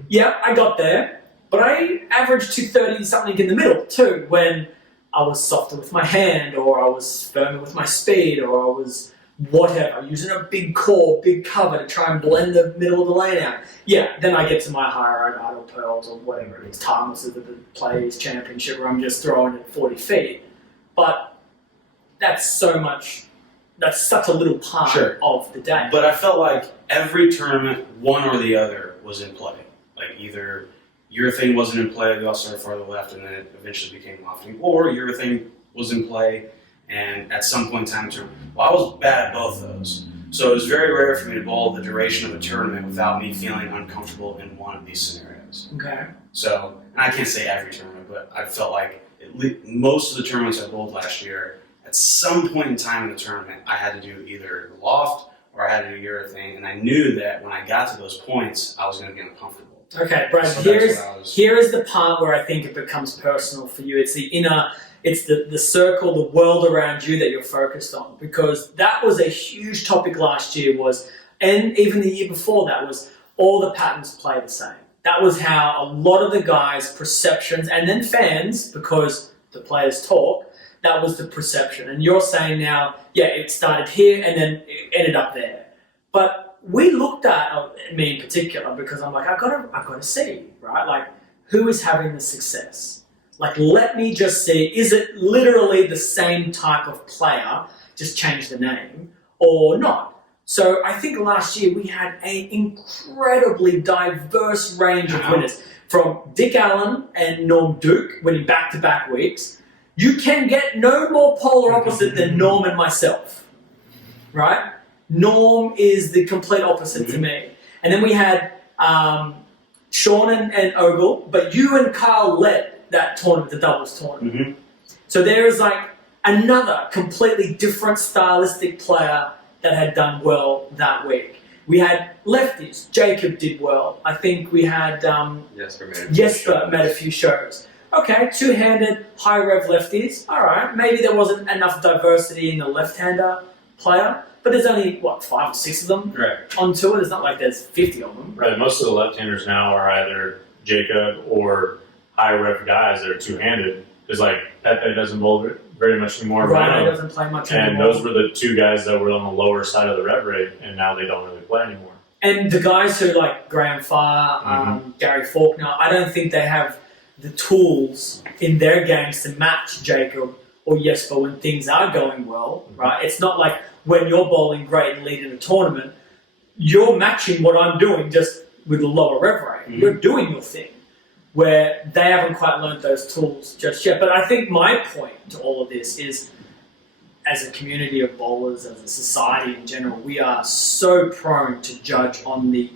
yeah, I got there, but I averaged 230 something in the middle too, when I was softer with my hand, or I was firmer with my speed, or I was whatever, using a big core, big cover to try and blend the middle of the lane out. Yeah, then I get to my higher idle pearls or whatever it is, timeless of the Players Championship, where I'm just throwing it 40 feet. But that's such a little part of the day. But I felt like every tournament, one or the other was in play. Like either urethane wasn't in play, we all started farther left, and then it eventually became lofting, or urethane was in play, and at some point in time, I was bad at both of those. So it was very rare for me to bowl the duration of a tournament without me feeling uncomfortable in one of these scenarios. Okay. So, and I can't say every tournament, but I felt like most of the tournaments I bowled last year, at some point in time in the tournament, I had to do either loft or I had to do urethane, and I knew that when I got to those points, I was going to be uncomfortable. Okay, Brad, So here is the part where I think it becomes personal for you. It's the inner, it's the circle, the world around you that you're focused on. Because that was a huge topic last year, and even the year before that, was all the patterns play the same. That was how a lot of the guys' perceptions, and then fans, because the players talk, that was the perception. And you're saying now, yeah, it started here and then it ended up there. But we looked at, me in particular, because I'm like, I've got to see, right? Like, who is having the success? Like, let me just see, is it literally the same type of player, just change the name, or not? So I think last year we had an incredibly diverse range of winners. From Dick Allen and Norm Duke winning back-to-back weeks. You can get no more polar opposite than Norm and myself, right? Norm is the complete opposite to me. And then we had Sean and Ogle, but you and Carl led that tournament, the doubles tournament. So there is like another completely different stylistic player that had done well that week. We had lefties. Jacob did well. I think we had Jesper made a few shows. Okay, two-handed, high-rev lefties. All right, maybe there wasn't enough diversity in the left-hander player, but there's only, 5 or 6 of them on tour. It's not like there's 50 of them. Right, most of the left-handers now are either Jacob or high-rev guys that are two-handed. Because, like, Pepe doesn't bowl very much anymore. Ryan doesn't play much anymore. And those were the 2 guys that were on the lower side of the rev rate, and now they don't really play anymore. And the guys who, like Graham Farr, Gary Faulkner, I don't think they have the tools in their games to match Jacob or Jesper when things are going well, right? It's not like when you're bowling great and leading a tournament, you're matching what I'm doing just with a lower rev rate. You're doing your thing, where they haven't quite learned those tools just yet. But I think my point to all of this is, as a community of bowlers, as a society in general, we are so prone to judge on the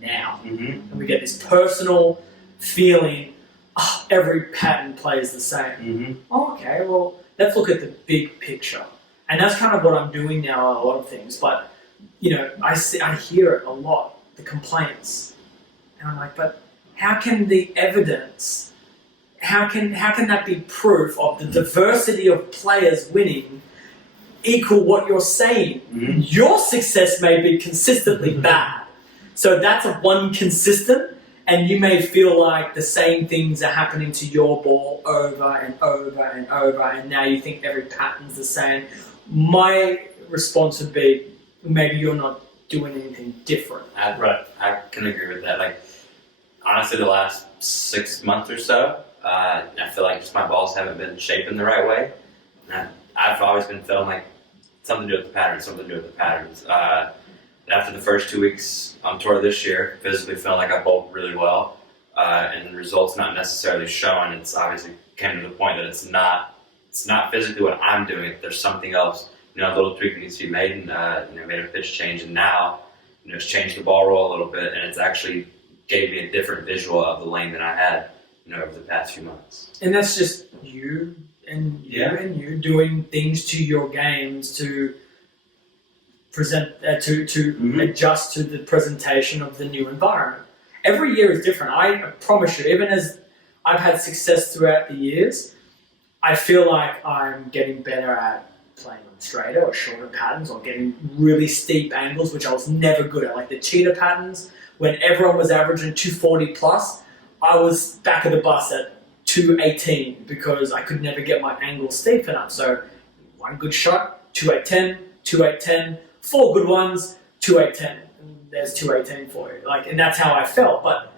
now. And we get this personal feeling, every pattern plays the same. Oh, okay, well, let's look at the big picture. And that's kind of what I'm doing now on a lot of things. But, I hear it a lot, the complaints. And I'm like, but how can the evidence, how can that be proof of the diversity of players winning equal what you're saying? Your success may be consistently bad. So that's one consistent, and you may feel like the same things are happening to your ball over and over and over, and now you think every pattern's the same. My response would be, maybe you're not doing anything different. I can agree with that. Like, honestly, the last 6 months or so, I feel like just my balls haven't been shaped in the right way. And I've always been feeling like something to do with the patterns, After the first 2 weeks on tour this year, physically feeling like I bowled really well, and the results not necessarily showing. It's obviously came to the point that it's not physically what I'm doing. There's something else, a little tweak needs to be made, and made a pitch change, and now, it's changed the ball roll a little bit, and it's actually gave me a different visual of the lane than I had, over the past few months. And that's just you and you doing things to your games to present, to adjust to the presentation of the new environment. Every year is different. I promise you, even as I've had success throughout the years, I feel like I'm getting better at playing on straighter or shorter patterns, or getting really steep angles, which I was never good at. Like the cheetah patterns, when everyone was averaging 240 plus, I was back of the bus at 218 because I could never get my angle steep enough. So one good shot, 2810, 2810, 4 good ones, 2810. And there's 218 for you. And that's how I felt. But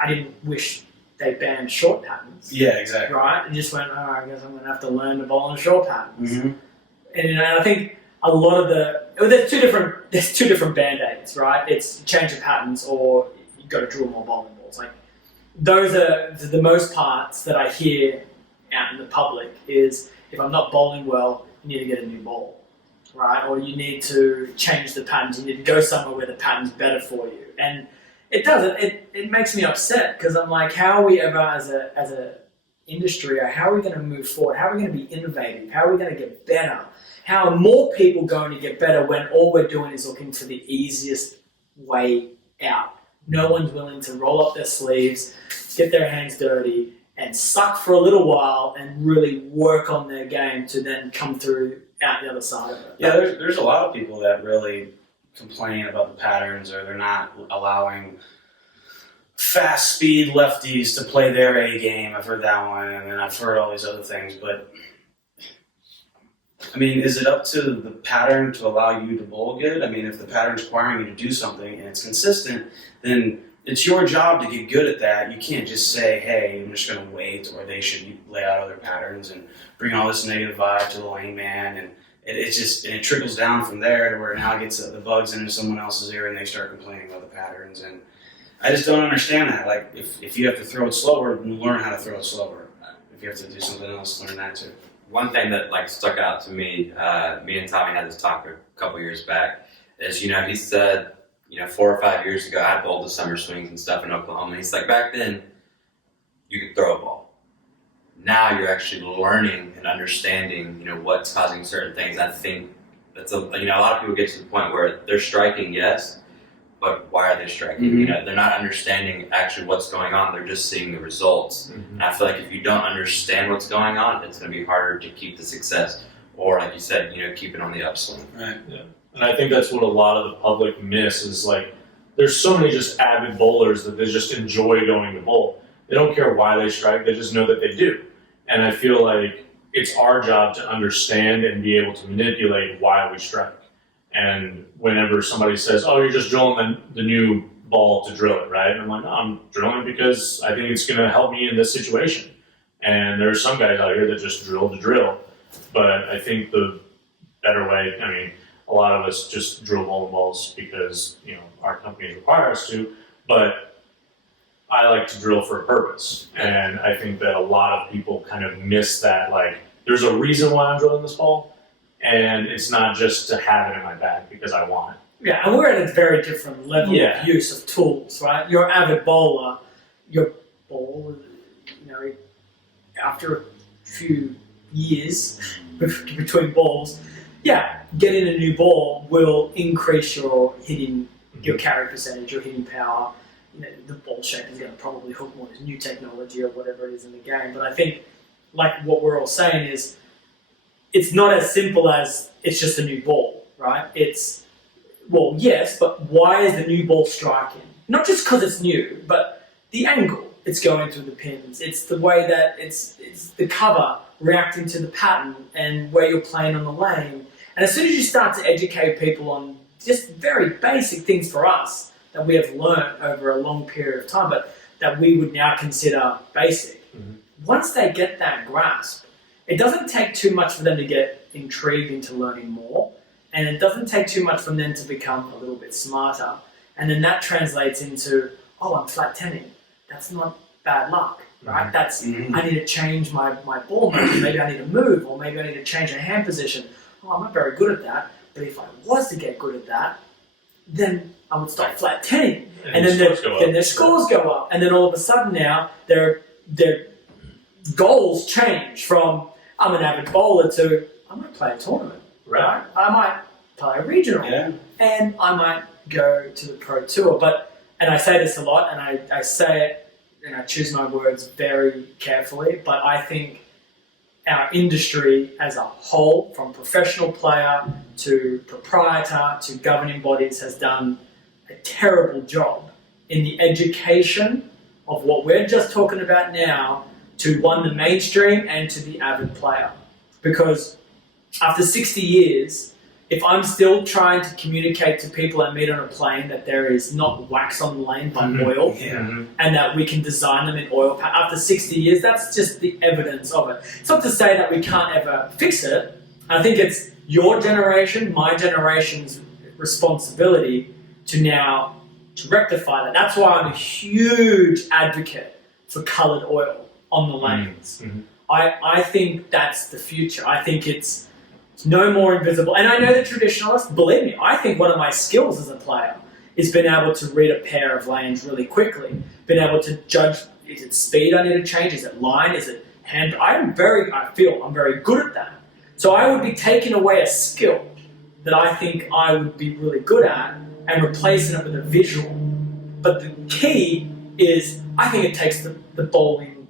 I didn't wish they banned short patterns. Yeah, exactly. Right? And just went, I guess I'm going to have to learn to bowl on short patterns. And I think a lot of there's two different band-aids, right? It's change of patterns, or you've got to drill more bowling balls. Like, those are the most parts that I hear out in the public is, if I'm not bowling well, you need to get a new ball, right? Or you need to change the patterns. You need to go somewhere where the pattern's better for you. And it doesn't. It makes me upset, because I'm like, how are we ever as a industry, or how are we going to move forward? How are we going to be innovative? How are we going to get better? How are more people going to get better when all we're doing is looking for the easiest way out? No one's willing to roll up their sleeves, get their hands dirty, and suck for a little while and really work on their game to then come through out the other side of it. Yeah, there's a lot of people that really complain about the patterns, or they're not allowing fast speed lefties to play their A game. I've heard that one, and then I've heard all these other things. But I mean, is it up to the pattern to allow you to bowl good? I mean, if the pattern's requiring you to do something and it's consistent, then it's your job to get good at that. You can't just say, hey, I'm just going to wait, or they should lay out other patterns and bring all this negative vibe to the lane man. And it trickles down from there to where now it gets the bugs into someone else's ear and they start complaining about the patterns. And I just don't understand that. Like, if you have to throw it slower, learn how to throw it slower. If you have to do something else, learn that too. One thing that like stuck out to me, me and Tommy had this talk a couple years back, is he said 4 or 5 years ago I bowled the summer swings and stuff in Oklahoma. And he's like, back then you could throw a ball. Now you're actually learning and understanding what's causing certain things. I think that's a lot of people get to the point where they're striking, yes, but why are they striking? Mm-hmm. They're not understanding actually what's going on. They're just seeing the results. Mm-hmm. And I feel like if you don't understand what's going on, it's going to be harder to keep the success, or like you said, keep it on the upswing. Right. Yeah. And I think that's what a lot of the public miss is, like, there's so many just avid bowlers that they just enjoy going to bowl. They don't care why they strike, they just know that they do. And I feel like it's our job to understand and be able to manipulate why we strike. And whenever somebody says, oh, you're just drilling the new ball to drill it, right? And I'm like, no, I'm drilling because I think it's going to help me in this situation. And there are some guys out here that just drill to drill. But I think the better way, I mean, a lot of us just drill bowling balls because, our companies require us to. But I like to drill for a purpose. And I think that a lot of people kind of miss that, like, there's a reason why I'm drilling this ball. And it's not just to have it in my bag because I want it. Yeah, and we're at a very different level Yeah. of use of tools, right? You're an avid bowler, your ball, after a few years between balls, getting a new ball will increase your hitting, your carry percentage, your hitting power. The ball shape is going to probably hook more to new technology or whatever it is in the game. But I think, like what we're all saying is, it's not as simple as it's just a new ball, right? It's, well, yes, but why is the new ball striking? Not just because it's new, but the angle it's going through the pins. It's the way that it's the cover reacting to the pattern and where you're playing on the lane. And as soon as you start to educate people on just very basic things for us that we have learned over a long period of time, but that we would now consider basic, once they get that grasp, it doesn't take too much for them to get intrigued into learning more, and it doesn't take too much from them to become a little bit smarter, and then that translates into, oh, I'm flat tenning. That's not bad luck, right? That's, I need to change my ball motion. Maybe I need to move, or maybe I need to change a hand position. Oh, I'm not very good at that, but if I was to get good at that, then I would start flat tenning, and then their scores go up, and then all of a sudden now their goals change from I'm an avid bowler to I might play a tournament, right? I might play a regional, and I might go to the pro tour. And I say this a lot, and I say it, and I choose my words very carefully, but I think our industry as a whole, from professional player to proprietor to governing bodies, has done a terrible job in the education of what we're just talking about now to the mainstream and to the avid player. Because after 60 years, if I'm still trying to communicate to people I meet on a plane that there is not wax on the lane but oil, and that we can design them in oil, after 60 years, that's just the evidence of it. It's not to say that we can't ever fix it. I think it's your generation, my generation's responsibility to rectify that. That's why I'm a huge advocate for coloured oil on the lanes. I think that's the future. I think it's no more invisible. And I know the traditionalists, believe me, I think one of my skills as a player is being able to read a pair of lanes really quickly, being able to judge, is it speed I need to change, is it line, is it hand? I feel I'm very good at that. So I would be taking away a skill that I think I would be really good at and replacing it with a visual. But the key is, I think it takes the bowling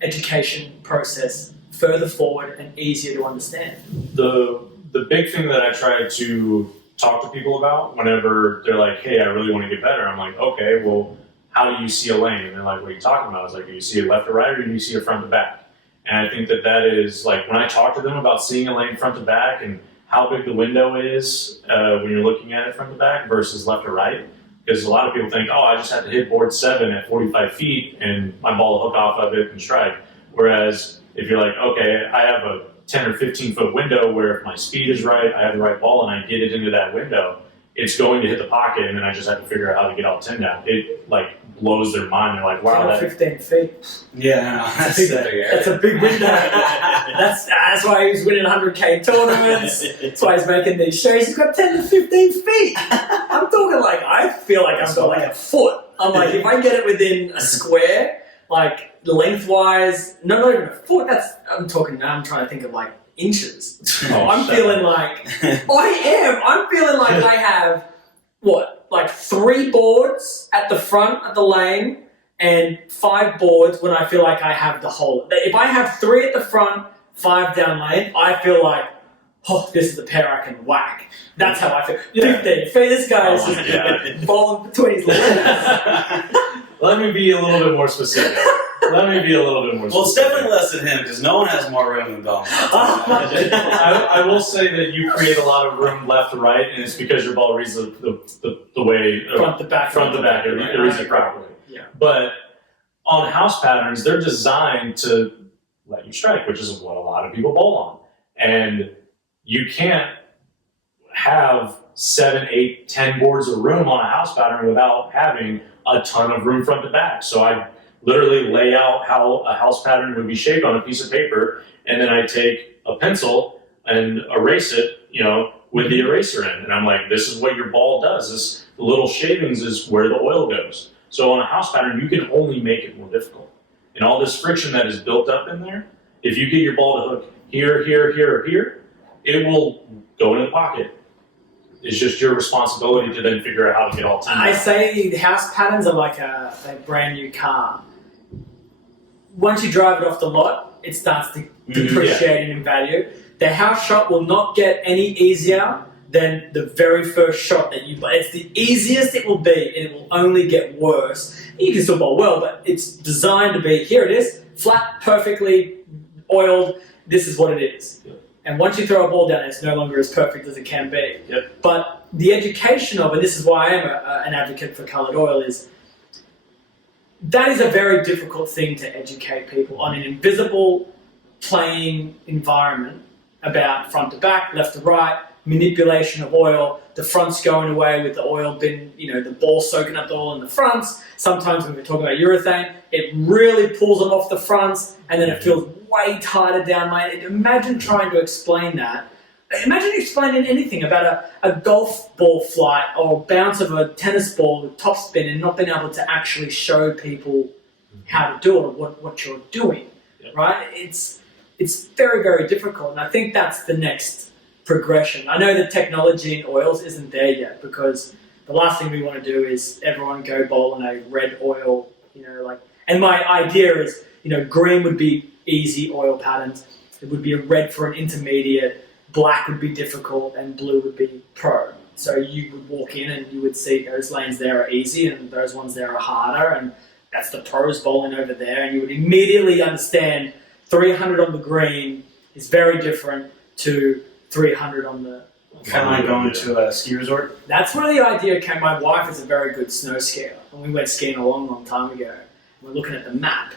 education process further forward and easier to understand. The big thing that I try to talk to people about whenever they're like, hey, I really want to get better, I'm like, okay, well, how do you see a lane? And they're like, what are you talking about? I was like, do you see a left to right or do you see a front to back? And I think that is like, when I talk to them about seeing a lane front to back and how big the window is when you're looking at it front to back versus left to right, because a lot of people think, oh, I just have to hit board 7 at 45 feet and my ball will hook off of it and strike. Whereas if you're like, okay, I have a 10 or 15 foot window where if my speed is right, I have the right ball and I get it into that window, it's going to hit the pocket and then I just have to figure out how to get all 10 down. It like blows their mind. They're like, wow, 10 or 15 feet. Yeah, That's a big window. That's why he's winning 100K tournaments. That's why he's making these shows. He's got 10 to 15 feet. I'm talking like, I feel like I've got like a foot. I'm like, if I get it within a square, like lengthwise, no, not even a foot. I'm trying to think of like inches. I'm feeling like, I'm feeling like I have, like 3 boards at the front of the lane and 5 boards when I feel like I have the whole. If I have 3 at the front, 5 down lane, I feel like, oh, this is a pair I can whack. That's how I feel. 15 feet, this guy is just bowling between his legs. Let me be a little bit more specific. Well, it's definitely less than him because no one has more room than Bell. I will say that you create a lot of room left to right, and it's because your ball reads the way Front to back. It reads it properly. Yeah. But on house patterns, they're designed to let you strike, which is what a lot of people bowl on. And you can't have 7, 8, 10 boards of room on a house pattern without having a ton of room front to back. So I literally lay out how a house pattern would be shaped on a piece of paper, and then I take a pencil and erase it, with the eraser in. And I'm like, this is what your ball does. This little shavings is where the oil goes. So on a house pattern, you can only make it more difficult. And all this friction that is built up in there, if you get your ball to hook here, here, here, or here, it will go in the pocket. It's just your responsibility to then figure out how to get all 10 I down. say the house patterns are like a brand new car. Once you drive it off the lot, it starts depreciating in value. The house shot will not get any easier than the very first shot that you play. It's the easiest it will be, and it will only get worse. You can still bowl well, but it's designed to be, here it is, flat, perfectly oiled, this is what it is. Yep. And once you throw a ball down, it's no longer as perfect as it can be. Yep. But the education of, and this is why I am an advocate for coloured oil, is that is a very difficult thing to educate people on an invisible playing environment about front to back, left to right, manipulation of oil, the fronts going away with the oil bin, the ball soaking up the oil in the fronts. Sometimes when we're talking about urethane, it really pulls them off the fronts and then it feels way tighter down lane. Imagine trying to explain that. Imagine explaining anything about a golf ball flight or bounce of a tennis ball with topspin and not being able to actually show people how to do it or what you're doing, right? It's very, very difficult, and I think that's the next progression. I know the technology in oils isn't there yet because the last thing we want to do is everyone go bowl in a red oil, and my idea is, green would be easy oil patterns, it would be a red for an intermediate, black would be difficult, and blue would be pro. So you would walk in and you would see those lanes there are easy and those ones there are harder, and that's the pros bowling over there, and you would immediately understand 300 on the green is very different to 300 on the... Kind of like going to a ski resort. That's where the idea came. My wife is a very good snow skier, and we went skiing a long, long time ago. We're looking at the map,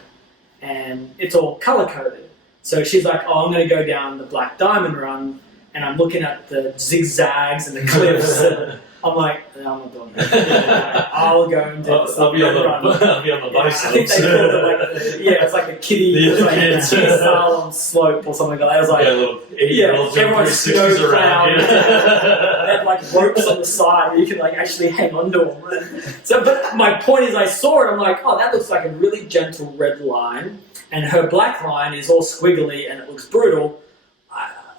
and it's all color-coded. So she's like, oh, I'm going to go down the Black Diamond Run, and I'm looking at the zigzags and the cliffs. And I'm like, no, I'm not doing that. I'll go and do this. I'll be on the I think they called it it's like a kiddie, slalom slope or something like that. I was like, little 8-year-olds doing everyone's 360s around. They had like ropes on the side where you can like actually hang on to them. So, but my point is, I saw it. I'm like, oh, that looks like a really gentle red line, and her black line is all squiggly and it looks brutal.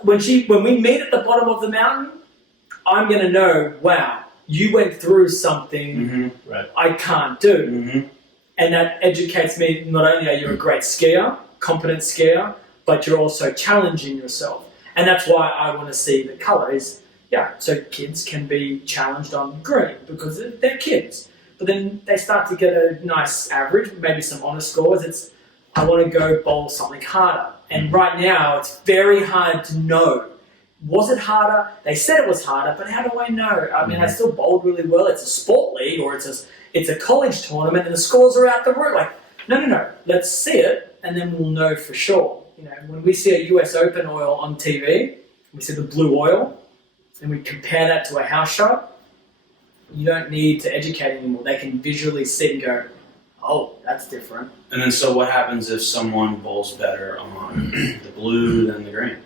When we meet at the bottom of the mountain, I'm going to know, wow, you went through something I can't do. And that educates me, not only are you a great skier, competent skier, but you're also challenging yourself. And that's why I want to see the colour is, so kids can be challenged on green because they're kids. but then they start to get a nice average, maybe some honest scores. It's, I want to go bowl something harder. And right now, it's very hard to know. Was it harder? They said it was harder, but how do I know? I mean, I still bowled really well. It's a sport league, or it's a college tournament, and the scores are out the roof. Like, no. Let's see it, and then we'll know for sure. You know, when we see a US Open oil on TV, we see the blue oil, and we compare that to a house shot, you don't need to educate anymore. They can visually see and go, oh, that's different. And then, so what happens if someone bowls better on the blue than the green?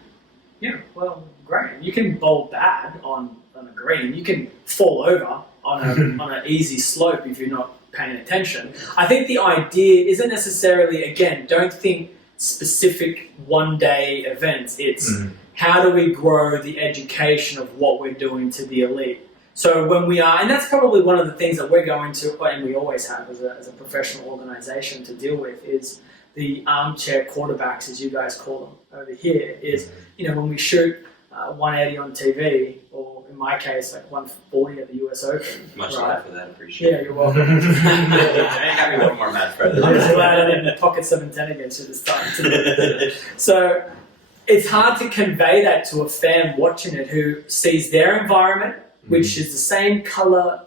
Yeah, well, great. You can bowl bad on a green. You can fall over on an easy slope if you're not paying attention. I think the idea isn't necessarily, again, don't think specific one-day events. It's how do we grow the education of what we're doing to the elite. So when we are, and that's probably one of the things that we're going to, and we always have as a professional organisation to deal with, is the armchair quarterbacks, as you guys call them over here, is, you know, when we shoot 180 on TV, or in my case, like 140 at the US Open. Much right? love for that, appreciate it. Yeah, you're welcome. Have me one more match, brother. I'm just glad I didn't pocket 710 against you this time. So it's hard to convey that to a fan watching it who sees their environment, which is the same colour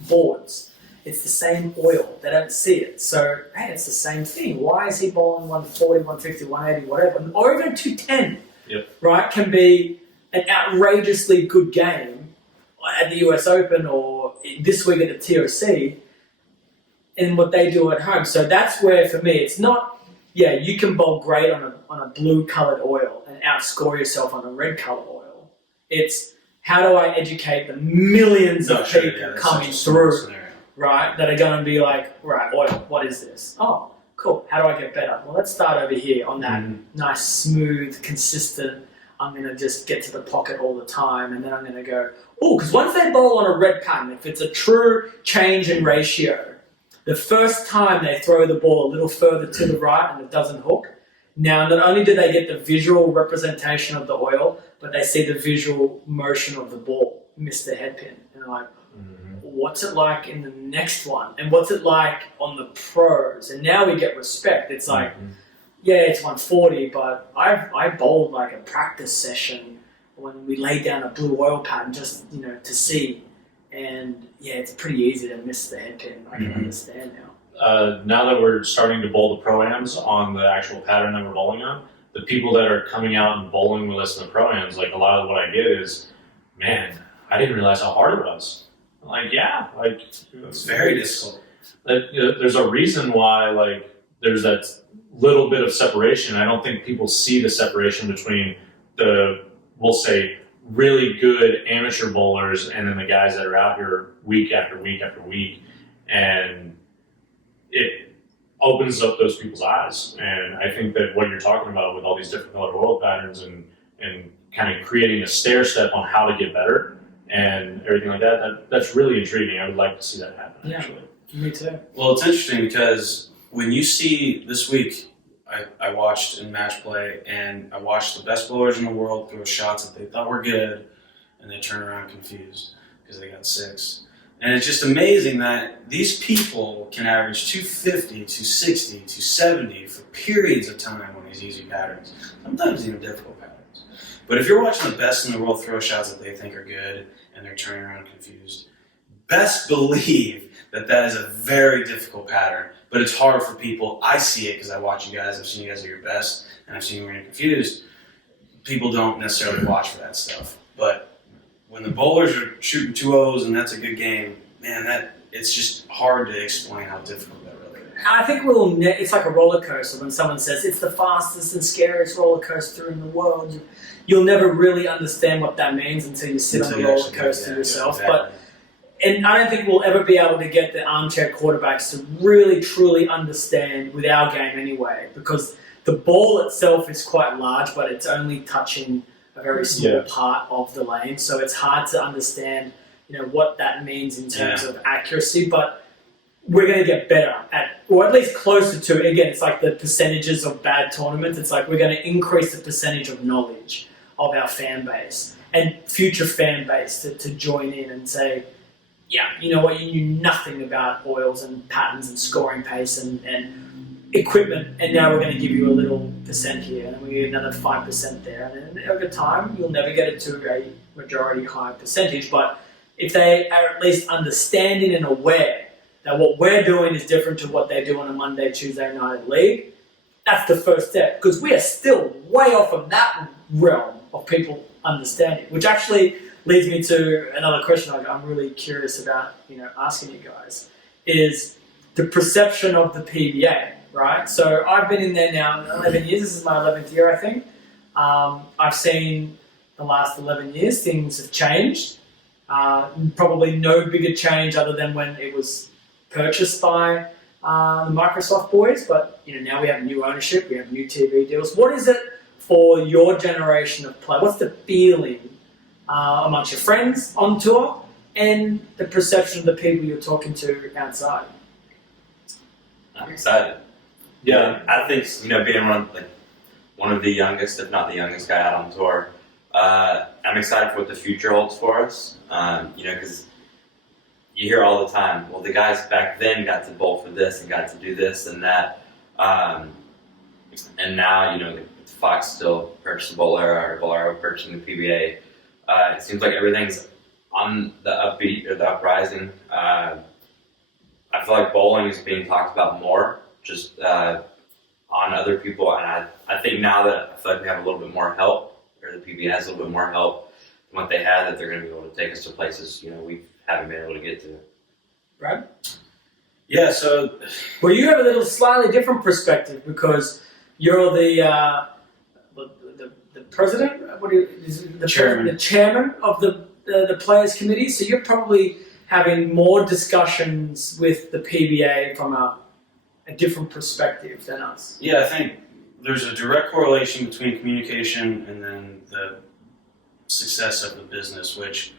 boards. It's the same oil. They don't see it. So, hey, it's the same thing. Why is he bowling 140, 150, 180, whatever? Or even 210, right? Can be an outrageously good game at the US Open or this week at the TOC in what they do at home. So that's where, for me, it's not, you can bowl great on a blue-coloured oil and outscore yourself on a red-coloured oil. It's, how do I educate the millions of people coming through, right, that are going to be like, right, oil, what is this? Oh, cool, how do I get better? Well, let's start over here on that nice, smooth, consistent, I'm going to just get to the pocket all the time, and then I'm going to go, because once they bowl on a red pattern, if it's a true change in ratio, the first time they throw the ball a little further to the right and it doesn't hook, now not only do they get the visual representation of the oil, but they see the visual motion of the ball miss the headpin. And they're like, what's it like in the next one? And what's it like on the pros? And now we get respect. It's like, it's 140, but I bowled like a practice session when we laid down a blue oil pattern just, to see. And it's pretty easy to miss the headpin. I can understand now. Now that we're starting to bowl the pro-ams on the actual pattern that we're bowling on, the people that are coming out and bowling with us in the pro-ams, like a lot of what I get is, man, I didn't realize how hard it was. I'm like, it's very difficult. There's a reason why, there's that little bit of separation. I don't think people see the separation between we'll say, really good amateur bowlers and then the guys that are out here week after week after week. And it opens up those people's eyes. And I think that what you're talking about with all these different colored oil patterns and kind of creating a stair step on how to get better and everything like that's really intriguing. I would like to see that happen, actually. Me too. Well, it's interesting because when you see this week, I watched in match play, and I watched the best bowlers in the world throw shots that they thought were good, and they turn around confused because they got 6. And it's just amazing that these people can average 250, 260, 270 for periods of time on these easy patterns, sometimes even difficult patterns. But if you're watching the best in the world throw shots that they think are good, and they're turning around confused, best believe that is a very difficult pattern. But it's hard for people. I see it because I watch you guys. I've seen you guys at your best, and I've seen you when you're confused. People don't necessarily watch for that stuff. But when the bowlers are shooting 2-0s and that's a good game, man, it's just hard to explain how difficult that really is. I think it's like a roller coaster. When someone says it's the fastest and scariest roller coaster in the world, you'll never really understand what that means until you sit on the roller coaster yourself. Exactly. And I don't think we'll ever be able to get the armchair quarterbacks to really, truly understand with our game anyway, because the ball itself is quite large, but it's only touching a very small part of the lane. So it's hard to understand, what that means in terms of accuracy. But we're going to get better or at least closer to it. Again, it's like the percentages of bad tournaments. It's like we're going to increase the percentage of knowledge of our fan base and future fan base to join in and say, yeah, you know what, you knew nothing about oils and patterns and scoring pace and equipment, and now we're going to give you a little percent here, and then we get another 5% there, and then over time you'll never get it to a majority high percentage, but if they are at least understanding and aware that what we're doing is different to what they do on a Monday, Tuesday night at league, that's the first step, because we are still way off of that realm of people understanding, which actually leads me to another question I'm really curious about, asking you guys, is the perception of the PBA, right? So I've been in there now 11 years. This is my 11th year, I think. I've seen the last 11 years, things have changed. Probably no bigger change other than when it was purchased by the Microsoft boys, but now we have new ownership, we have new TV deals. What is it for your generation of play? What's the feeling amongst your friends on tour and the perception of the people you're talking to outside? I'm excited. Yeah. I think being one of the youngest, if not the youngest guy out on tour, I'm excited for what the future holds for us. Because you hear all the time, well, the guys back then got to bowl for this and got to do this and that, and now Fox still purchased Bolero, or Bolero purchasing the PBA. It seems like everything's on the upbeat or the uprising. I feel like bowling is being talked about more, just on other people, and I think now that I feel like we have a little bit more help, or the PBA has a little bit more help than what they had, that they're going to be able to take us to places we haven't been able to get to. Brad? Yeah, so Well, you have a little slightly different perspective because you're the president. What do you, is it the Chairman. The chairman of the players committee. So you're probably having more discussions with the PBA from a different perspective than us. yeah, I think there's a direct correlation between communication and then the success of the business, which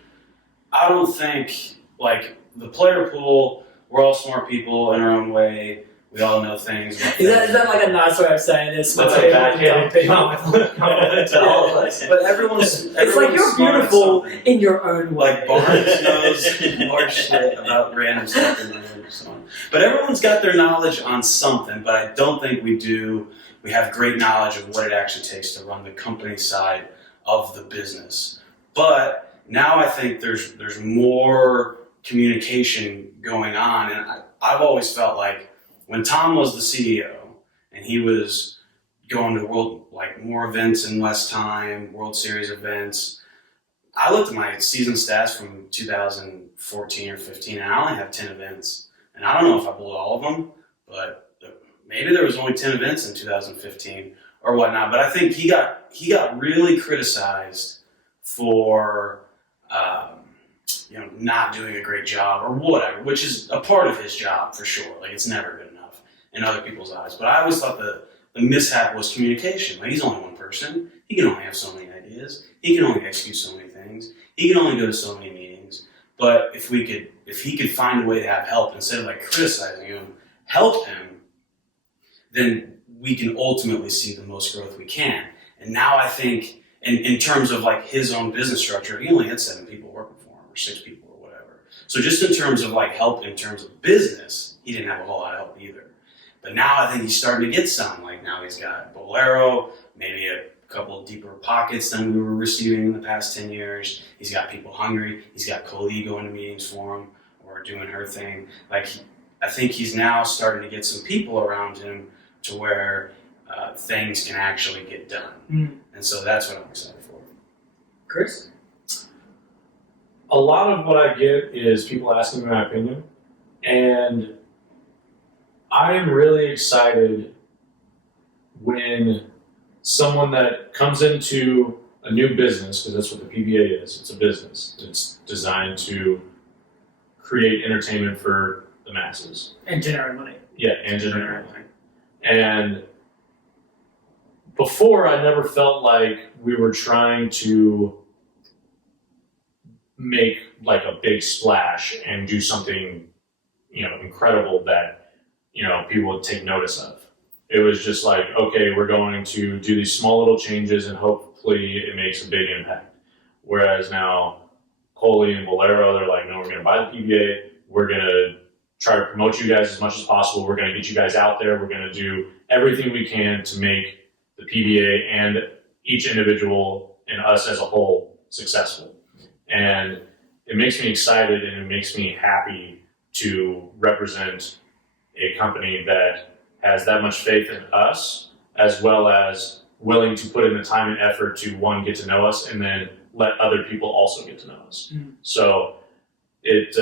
I don't think, like, the player pool, we're all smart people in our own way. We all know things. Is that like a nice way of saying this? That's a backhanded compliment to all of us. But everyone's It's like you're smart at beautiful something. in your own way. Like Barnes knows more shit about random stuff than I do. So. But everyone's got their knowledge on something, but I don't think we do. We have great knowledge of what it actually takes to run the company side of the business. But now I think there's more communication going on, and I've always felt like when Tom was the CEO and he was going to more events in less time, World Series events, I looked at my season stats from 2014 or 15, and I only have 10 events. And I don't know if I bowled all of them, but maybe there was only 10 events in 2015 or whatnot. But I think he got really criticized for not doing a great job or whatever, which is a part of his job for sure. Like, it's never good enough in other people's eyes. But I always thought the mishap was communication. Like, he's only one person. He can only have so many ideas. He can only execute so many things. He can only go to so many meetings. But if he could find a way to have help instead of criticizing him, help him, then we can ultimately see the most growth we can. And now I think in terms of his own business structure, he only had 7 people working for him or 6 people or whatever. So just in terms of help in terms of business, he didn't have a whole lot of help either. But now I think he's starting to get some. Now he's got Bolero, maybe a couple of deeper pockets than we were receiving in the past 10 years. He's got people hungry. He's got Coley going to meetings for him or doing her thing. I think he's now starting to get some people around him to where things can actually get done. Mm. And so that's what I'm excited for. Chris? A lot of what I get is people asking me my opinion, and I'm really excited when someone that comes into a new business, because that's what the PBA is, it's a business. It's designed to create entertainment for the masses. And generate money. Yeah, and generate money. And before, I never felt like we were trying to make a big splash and do something, incredible that, people would take notice of. It was just okay, we're going to do these small little changes and hopefully it makes a big impact. Whereas now, Coley and Bolero, they're like, no, we're going to buy the PBA. We're going to try to promote you guys as much as possible. We're going to get you guys out there. We're going to do everything we can to make the PBA and each individual and us as a whole successful. And it makes me excited and it makes me happy to represent a company that has that much faith in us, as well as willing to put in the time and effort to, one, get to know us, and then let other people also get to know us. So it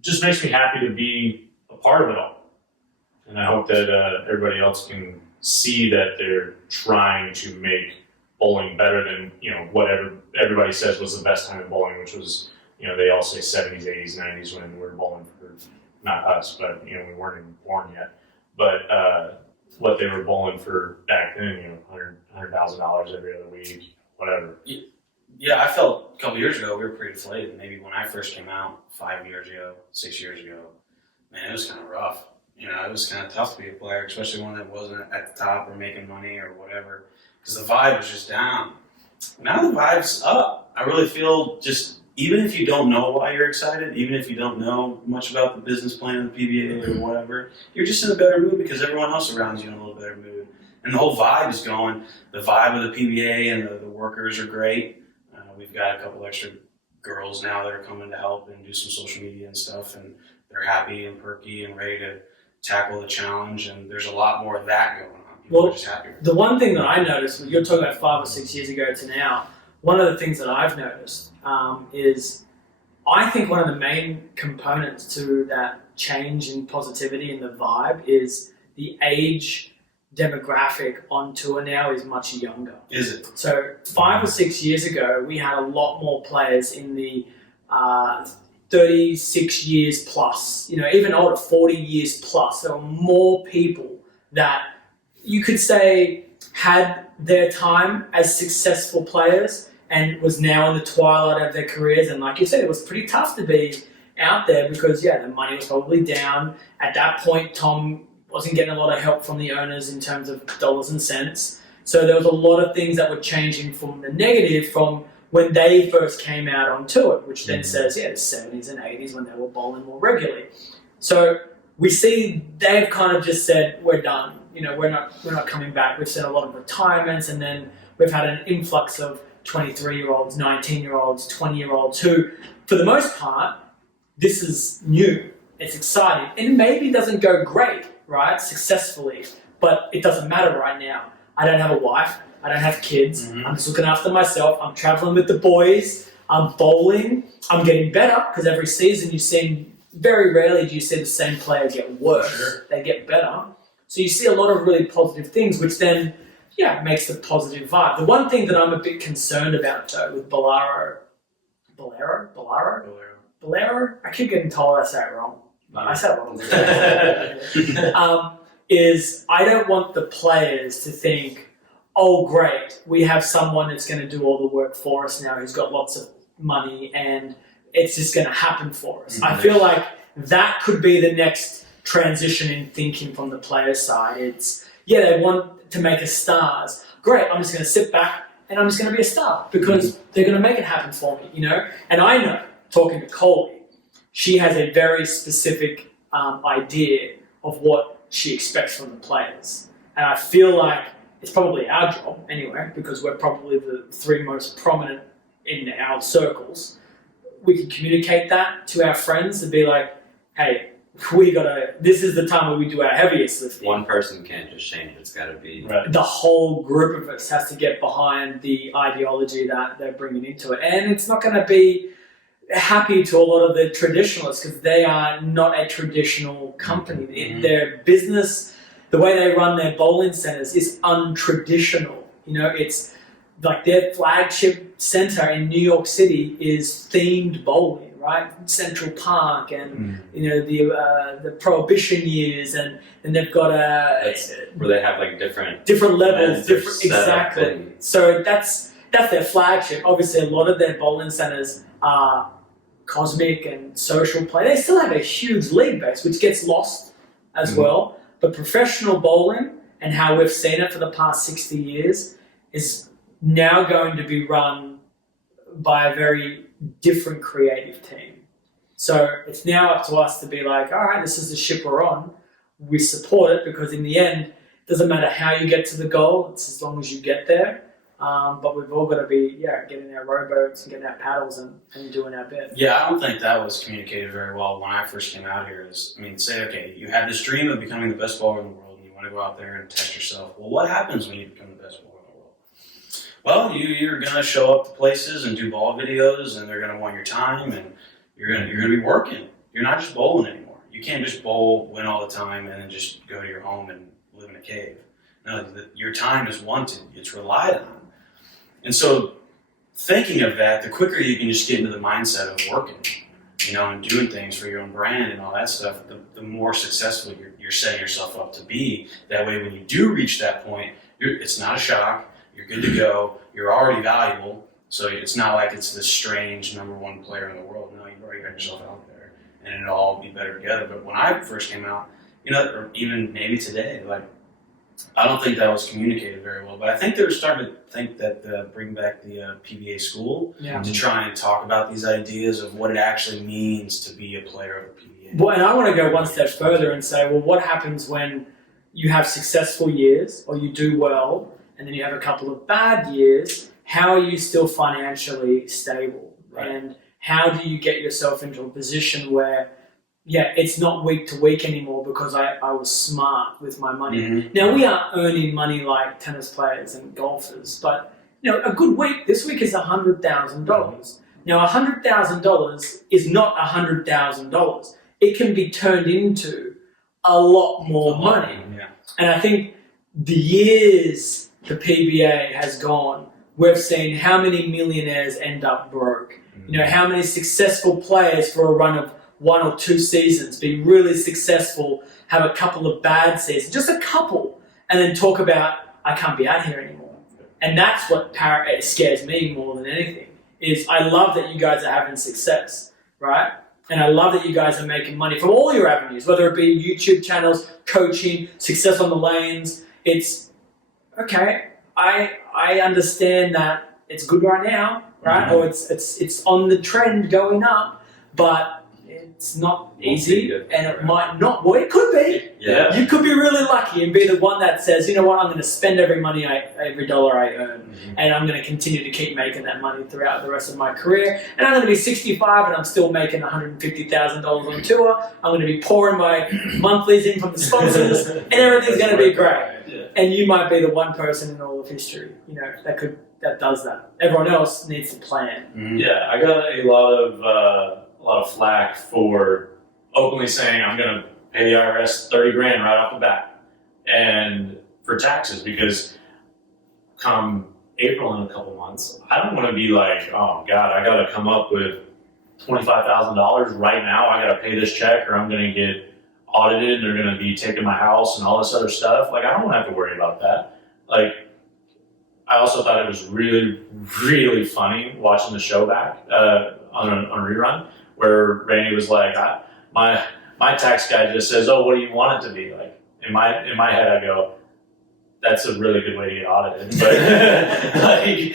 just makes me happy to be a part of it all. And I hope that everybody else can see that they're trying to make bowling better than, whatever everybody says was the best time in bowling, which was, they all say 70s, 80s, 90s when we were bowling for, not us, but, we weren't even born yet. But what they were bowling for back then, $100,000 every other week, whatever. Yeah, I felt a couple years ago we were pretty deflated. Maybe when I first came out 5 years ago, 6 years ago, man, it was kind of rough. It was kind of tough to be a player, especially one that wasn't at the top or making money or whatever, because the vibe was just down. Now the vibe's up. I really feel just, even if you don't know why you're excited, even if you don't know much about the business plan of the PBA or whatever, you're just in a better mood because everyone else around you in a little better mood. And the whole vibe is going. The vibe of the PBA and the workers are great. We've got a couple extra girls now that are coming to help and do some social media and stuff, and they're happy and perky and ready to tackle the challenge, and there's a lot more of that going on. People are just happier. The one thing that I noticed, when you're talking about 5 or 6 years ago to now, one of the things that I've noticed is I think one of the main components to that change in positivity and the vibe is the age demographic on tour now is much younger. Is it? So 5 or 6 years ago, we had a lot more players in the 36 years plus, even older, 40 years plus. There were more people that you could say had their time as successful players and was now in the twilight of their careers. And like you said, it was pretty tough to be out there because, the money was probably down. At that point, Tom wasn't getting a lot of help from the owners in terms of dollars and cents. So there was a lot of things that were changing from the negative from when they first came out on tour, which then says, the 70s and 80s when they were bowling more regularly. So we see they've kind of just said, we're done. We're not coming back. We've seen a lot of retirements, and then we've had an influx of 23-year-olds, 19-year-olds, 20-year-olds who, for the most part, this is new. It's exciting. And maybe it doesn't go great, right, successfully, but it doesn't matter right now. I don't have a wife. I don't have kids. I'm just looking after myself. I'm traveling with the boys. I'm bowling. I'm getting better because every season very rarely do you see the same player get worse. Sure. They get better. So you see a lot of really positive things, which then, makes the positive vibe. The one thing that I'm a bit concerned about, though, with Bolero, I keep getting told I say it wrong. I said it wrong. Is I don't want the players to think, oh great, we have someone that's going to do all the work for us now who's got lots of money and it's just going to happen for us. I feel like that could be the next transition in thinking from the player side. It's, they want to make us stars. Great, I'm just going to sit back and I'm just going to be a star because they're going to make it happen for me, And I know, talking to Coley, she has a very specific idea of what she expects from the players. And I feel like it's probably our job anyway, because we're probably the 3 most prominent in our circles. We can communicate that to our friends and be like, hey, this is the time where we do our heaviest lifting. One person can't just change it. It's got to be... Right. The whole group of us has to get behind the ideology that they're bringing into it. And it's not going to be happy to a lot of the traditionalists because they are not a traditional company. Their business, the way they run their bowling centers is untraditional. It's like their flagship center in New York City is themed bowling, right? Central Park and the Prohibition years, and they've got where they have like different levels, exactly. So that's their flagship. Obviously, a lot of their bowling centers are cosmic and social play. They still have a huge league base, which gets lost as well. But professional bowling and how we've seen it for the past 60 years is now going to be run by a very different creative team. So it's now up to us to be like, all right, this is the ship we're on. We support it because in the end, it doesn't matter how you get to the goal, it's as long as you get there. But we've all got to be, getting our rowboats and getting our paddles and doing our bit. Yeah, I don't think that was communicated very well when I first came out here. Say, okay, you had this dream of becoming the best bowler in the world, and you want to go out there and test yourself. Well, what happens when you become the best bowler in the world? Well, you're going to show up to places and do ball videos, and they're going to want your time, and you're going to be working. You're not just bowling anymore. You can't just bowl, win all the time, and then just go to your home and live in a cave. No, your time is wanted. It's relied on. And so, thinking of that, the quicker you can just get into the mindset of working, and doing things for your own brand and all that stuff, the more successful you're setting yourself up to be. That way, when you do reach that point, it's not a shock. You're good to go. You're already valuable. So it's not like it's this strange number one player in the world. No, you've already got yourself out there, and it'll all be better together. But when I first came out, or even maybe today, I don't think that was communicated very well, but I think they were starting to think that bring back the PBA school to try and talk about these ideas of what it actually means to be a player of the PBA. Well, and I want to go one step further and say, well, what happens when you have successful years or you do well and then you have a couple of bad years? How are you still financially stable? Right. And how do you get yourself into a position where it's not week to week anymore because I was smart with my money. Mm-hmm. Now, we aren't earning money like tennis players and golfers, but a good week, this week is $100,000. Now, $100,000 is not $100,000. It can be turned into a lot more money. Yeah. And I think the years the PBA has gone, we've seen how many millionaires end up broke. How many successful players for a run of 1 or 2 seasons, be really successful, have a couple of bad seasons, just a couple, and then talk about, I can't be out here anymore. And that's what scares me more than anything, is I love that you guys are having success, right? And I love that you guys are making money from all your avenues, whether it be YouTube channels, coaching, success on the lanes. It's, okay, I understand that it's good right now, right? Mm-hmm. Or it's on the trend going up, but it's not easy, and it might not. Well, it could be. Yeah. You could be really lucky and be the one that says, you know what, I'm going to spend every dollar I earn, and I'm going to continue to keep making that money throughout the rest of my career. And I'm going to be 65, and I'm still making $150,000 on tour. I'm going to be pouring my monthlies in from the sponsors, and everything's going to be great. Yeah. And you might be the one person in all of history, that does that. Everyone else needs to plan. Mm-hmm. Yeah, I got a lot of flack for openly saying I'm going to pay the IRS $30,000 right off the bat, and for taxes, because come April in a couple months, I don't want to be like, oh God, I got to come up with $25,000 right now. I got to pay this check, or I'm going to get audited, and they're going to be taking my house and all this other stuff. I don't want to have to worry about that. I also thought it was really, really funny watching the show back on a rerun, where Randy was like, my tax guy just says, oh, what do you want it to be? In my head, I go, that's a really good way to get audited. But you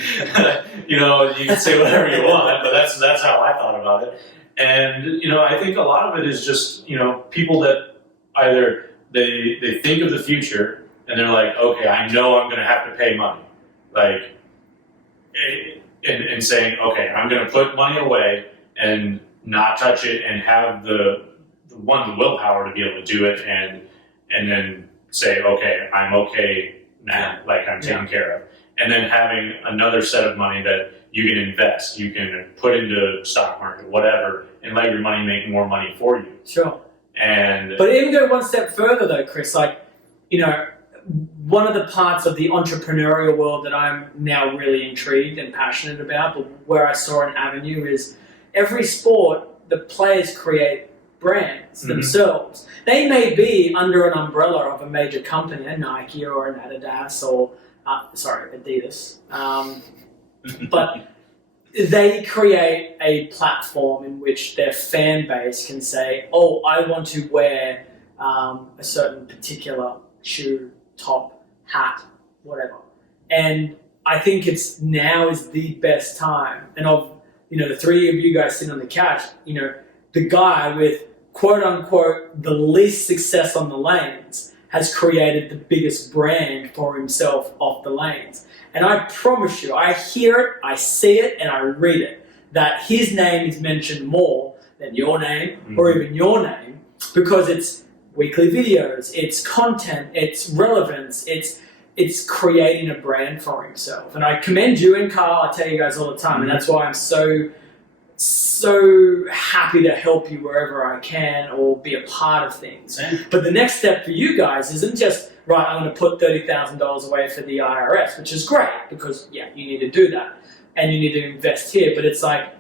can say whatever you want, but that's how I thought about it. And I think a lot of it is just people that either they think of the future and they're like, okay, I know I'm going to have to pay money, and saying, okay, I'm going to put money away and not touch it, and have the willpower to be able to do it, and then say, okay, I'm okay now, I'm taken care of. And then having another set of money that you can invest, you can put into stock market, whatever, and let your money make more money for you. Sure. But even go one step further though, Chris, one of the parts of the entrepreneurial world that I'm now really intrigued and passionate about, but where I saw an avenue, is every sport, the players create brands themselves. They may be under an umbrella of a major company, a Nike or an Adidas or, Adidas. But they create a platform in which their fan base can say, oh, I want to wear a certain particular shoe, top, hat, whatever. And I think now is the best time. And of, the three of you guys sitting on the couch, the guy with quote unquote the least success on the lanes has created the biggest brand for himself off the lanes. And I promise you, I hear it, I see it, and I read it, that his name is mentioned more than your name or even your name, because it's weekly videos, it's content, it's relevance, it's creating a brand for himself. And I commend you and Carl, I tell you guys all the time, and that's why I'm so happy to help you wherever I can or be a part of things. Same. But the next step for you guys isn't just, right, I'm going to put $30,000 away for the IRS, which is great because, you need to do that and you need to invest here. But it's like,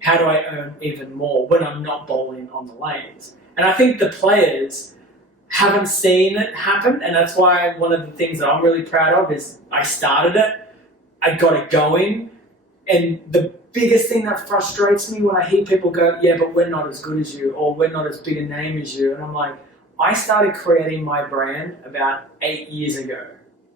how do I earn even more when I'm not bowling on the lanes? And I think the players haven't seen it happen, and that's why one of the things that I'm really proud of is I started it, I got it going, and the biggest thing that frustrates me when I hear people go, yeah, but we're not as good as you, or we're not as big a name as you, and I'm like, I started creating my brand about 8 years ago.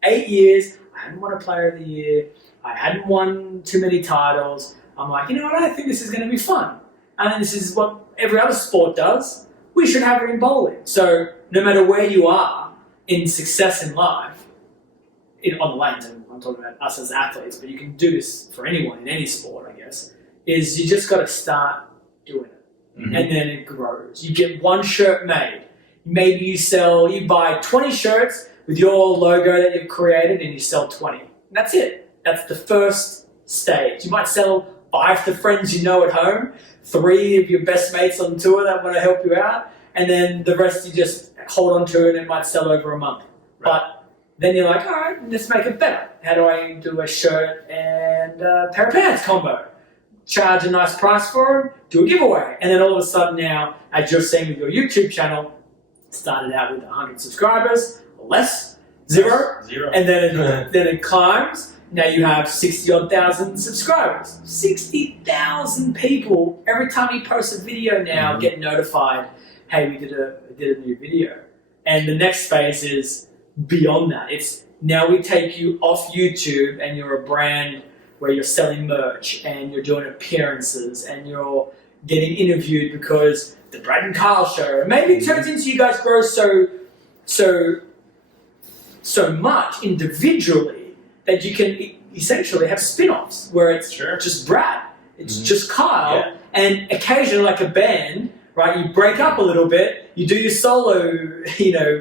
8 years, I hadn't won a Player of the Year, I hadn't won too many titles. I'm like, you know what, I think this is going to be fun. And then this is what every other sport does. We should have it in bowling. So no matter where you are in success in life, on the lanes, and I'm talking about us as athletes, but you can do this for anyone in any sport, I guess, is you just got to start doing it. And then it grows. You get one shirt made. Maybe you buy 20 shirts with your logo that you've created and you sell 20. And that's it. That's the first stage. You might sell 5 to friends you know at home, 3 of your best mates on tour that want to help you out, and then the rest you just hold on to and it might sell over a month. Right. But then you're like, all right, let's make it better. How do I do a shirt and a pair of pants combo? Charge a nice price for them, do a giveaway. And then all of a sudden now, as you're seeing with your YouTube channel, started out with 100 subscribers or less, zero. And then it climbs. Now you have 60-odd thousand subscribers. 60,000 people, every time you post a video now, get notified, hey, we did a new video. And the next phase is beyond that. It's now we take you off YouTube and you're a brand where you're selling merch and you're doing appearances and you're getting interviewed because the Brad and Carl show. And maybe it turns into you guys grow so much individually that you can essentially have spin-offs where it's just Brad, it's just Kyle, and occasionally like a band, right? You break up a little bit, you do your solo,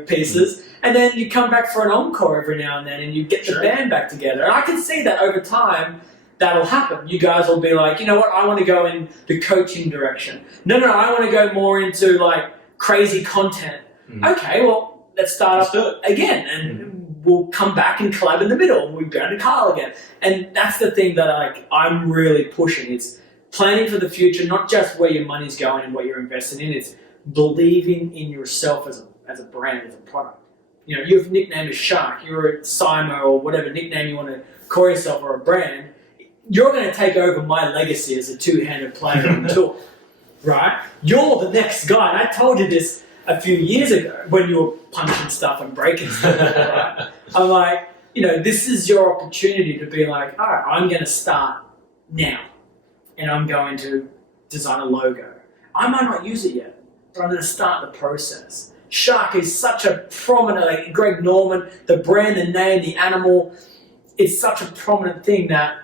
pieces, and then you come back for an encore every now and then, and you get the band back together. And I can see that over time that'll happen. You guys will be like, you know what? I want to go in the coaching direction. No, I want to go more into like crazy content. Okay, well, let's start up again, and we'll come back and collab in the middle. We'll go to Carl again, and that's the thing that I'm really pushing. It's planning for the future, not just where your money's going and what you're investing in. It's believing in yourself as a brand, as a product. Your nickname is Shark, you're a Simo or whatever nickname you want to call yourself or a brand. You're going to take over my legacy as a two-handed player on tour, right? You're the next guy. And I told you this a few years ago when you were punching stuff and breaking stuff, right? I'm like, this is your opportunity to be like, all right, I'm going to start now. And I'm going to design a logo. I might not use it yet, but I'm going to start the process. Shark is such a prominent, like Greg Norman, the brand, the name, the animal, it's such a prominent thing that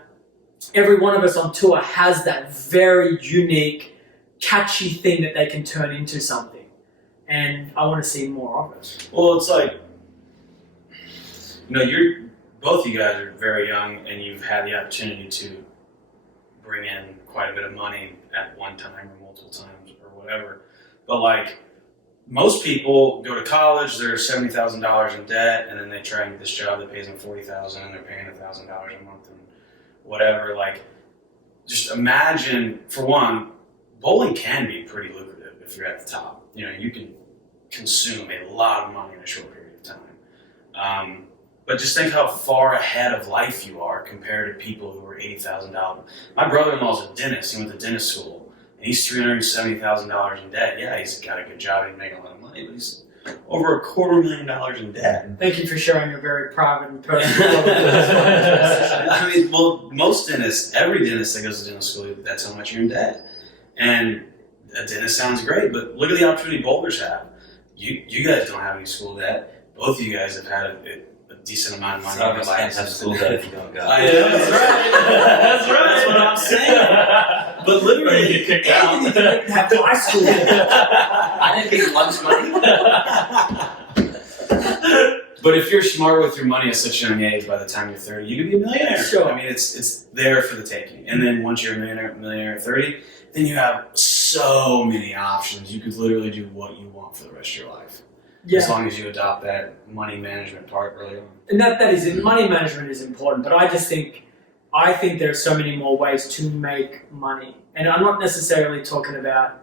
every one of us on tour has that very unique, catchy thing that they can turn into something. And I want to see more of it. Well, it's like, both of you guys are very young and you've had the opportunity to bring in quite a bit of money at one time or multiple times or whatever. But most people go to college, they're $70,000 in debt, and then they try and get this job that pays them $40,000 and they're paying $1,000 a month and whatever. Just imagine, for one, bowling can be pretty lucrative if you're at the top. You can consume a lot of money in a short period of time. But just think how far ahead of life you are compared to people who are $80,000. My brother-in-law's a dentist. He went to dentist school, and he's $370,000 in debt. Yeah, he's got a good job. He's making a lot of money, but he's over $250,000 in debt. Thank you for sharing your very private and personal. I mean, well, most dentists, every dentist that goes to dental school, that's how much you're in debt. And a dentist sounds great, but look at the opportunity boulders have. You guys don't have any school debt. Both of you guys have had a decent amount of money. Some of us can't have school debt if you don't go. I know, that's right. That's right. That's what I'm saying. But literally, You get kicked out. Anthony didn't have high school. I didn't get lunch money. but if you're smart with your money at such a young age, by the time you're 30, you can be a millionaire. Sure. I mean, it's there for the taking. And then once you're a millionaire at 30, then you have so many options. You could literally do what you want for the rest of your life. As Yeah, long as you adopt that money management part early on. and that is it. Money management is important, but I think there are so many more ways to make money, and I'm not necessarily talking about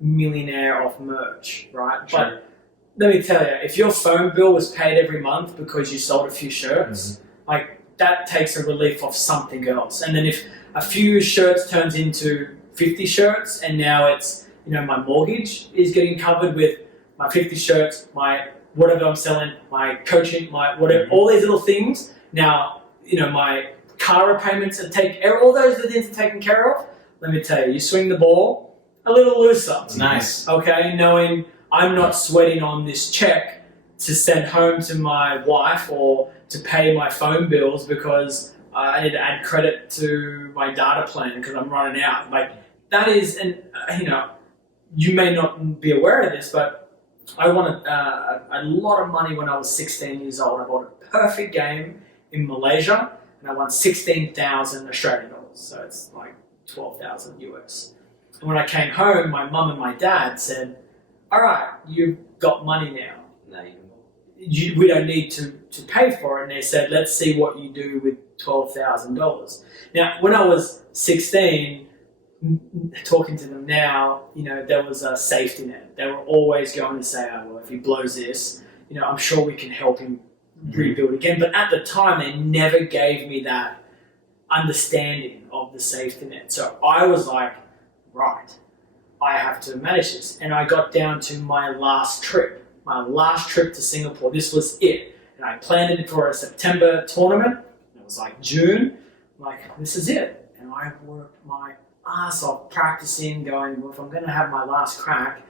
millionaire off merch, right? Sure. But let me tell you, if your phone bill was paid every month because you sold a few shirts, like that takes a relief off something else. And then if a few shirts turns into 50 shirts, and now it's my mortgage is getting covered with my 50 shirts, my whatever I'm selling, my coaching, my whatever, all these little things. Now, my car repayments are all those things are taken care of. Let me tell you, you swing the ball a little looser. It's nice. Okay, knowing I'm not sweating on this check to send home to my wife or to pay my phone bills because I need to add credit to my data plan because I'm running out. Like that is, and you may not be aware of this, but I won a lot of money when I was 16 years old. I bought a perfect game in Malaysia and I won 16,000 Australian dollars. So it's like 12,000 US. And when I came home, my mum and my dad said, all right, you've got money now. No, you We don't need to pay for it. And they said, let's see what you do with $12,000. Now, when I was 16, talking to them now, there was a safety net. They were always going to say, oh, well, if he blows this, I'm sure we can help him rebuild again. But at the time, they never gave me that understanding of the safety net. So I was like, right, I have to manage this. And I got down to my last trip to Singapore. This was it. And I planned it for a September tournament. It was like June. I'm like, this is it. And I worked my ass off practicing, going, well, if I'm going to have my last crack,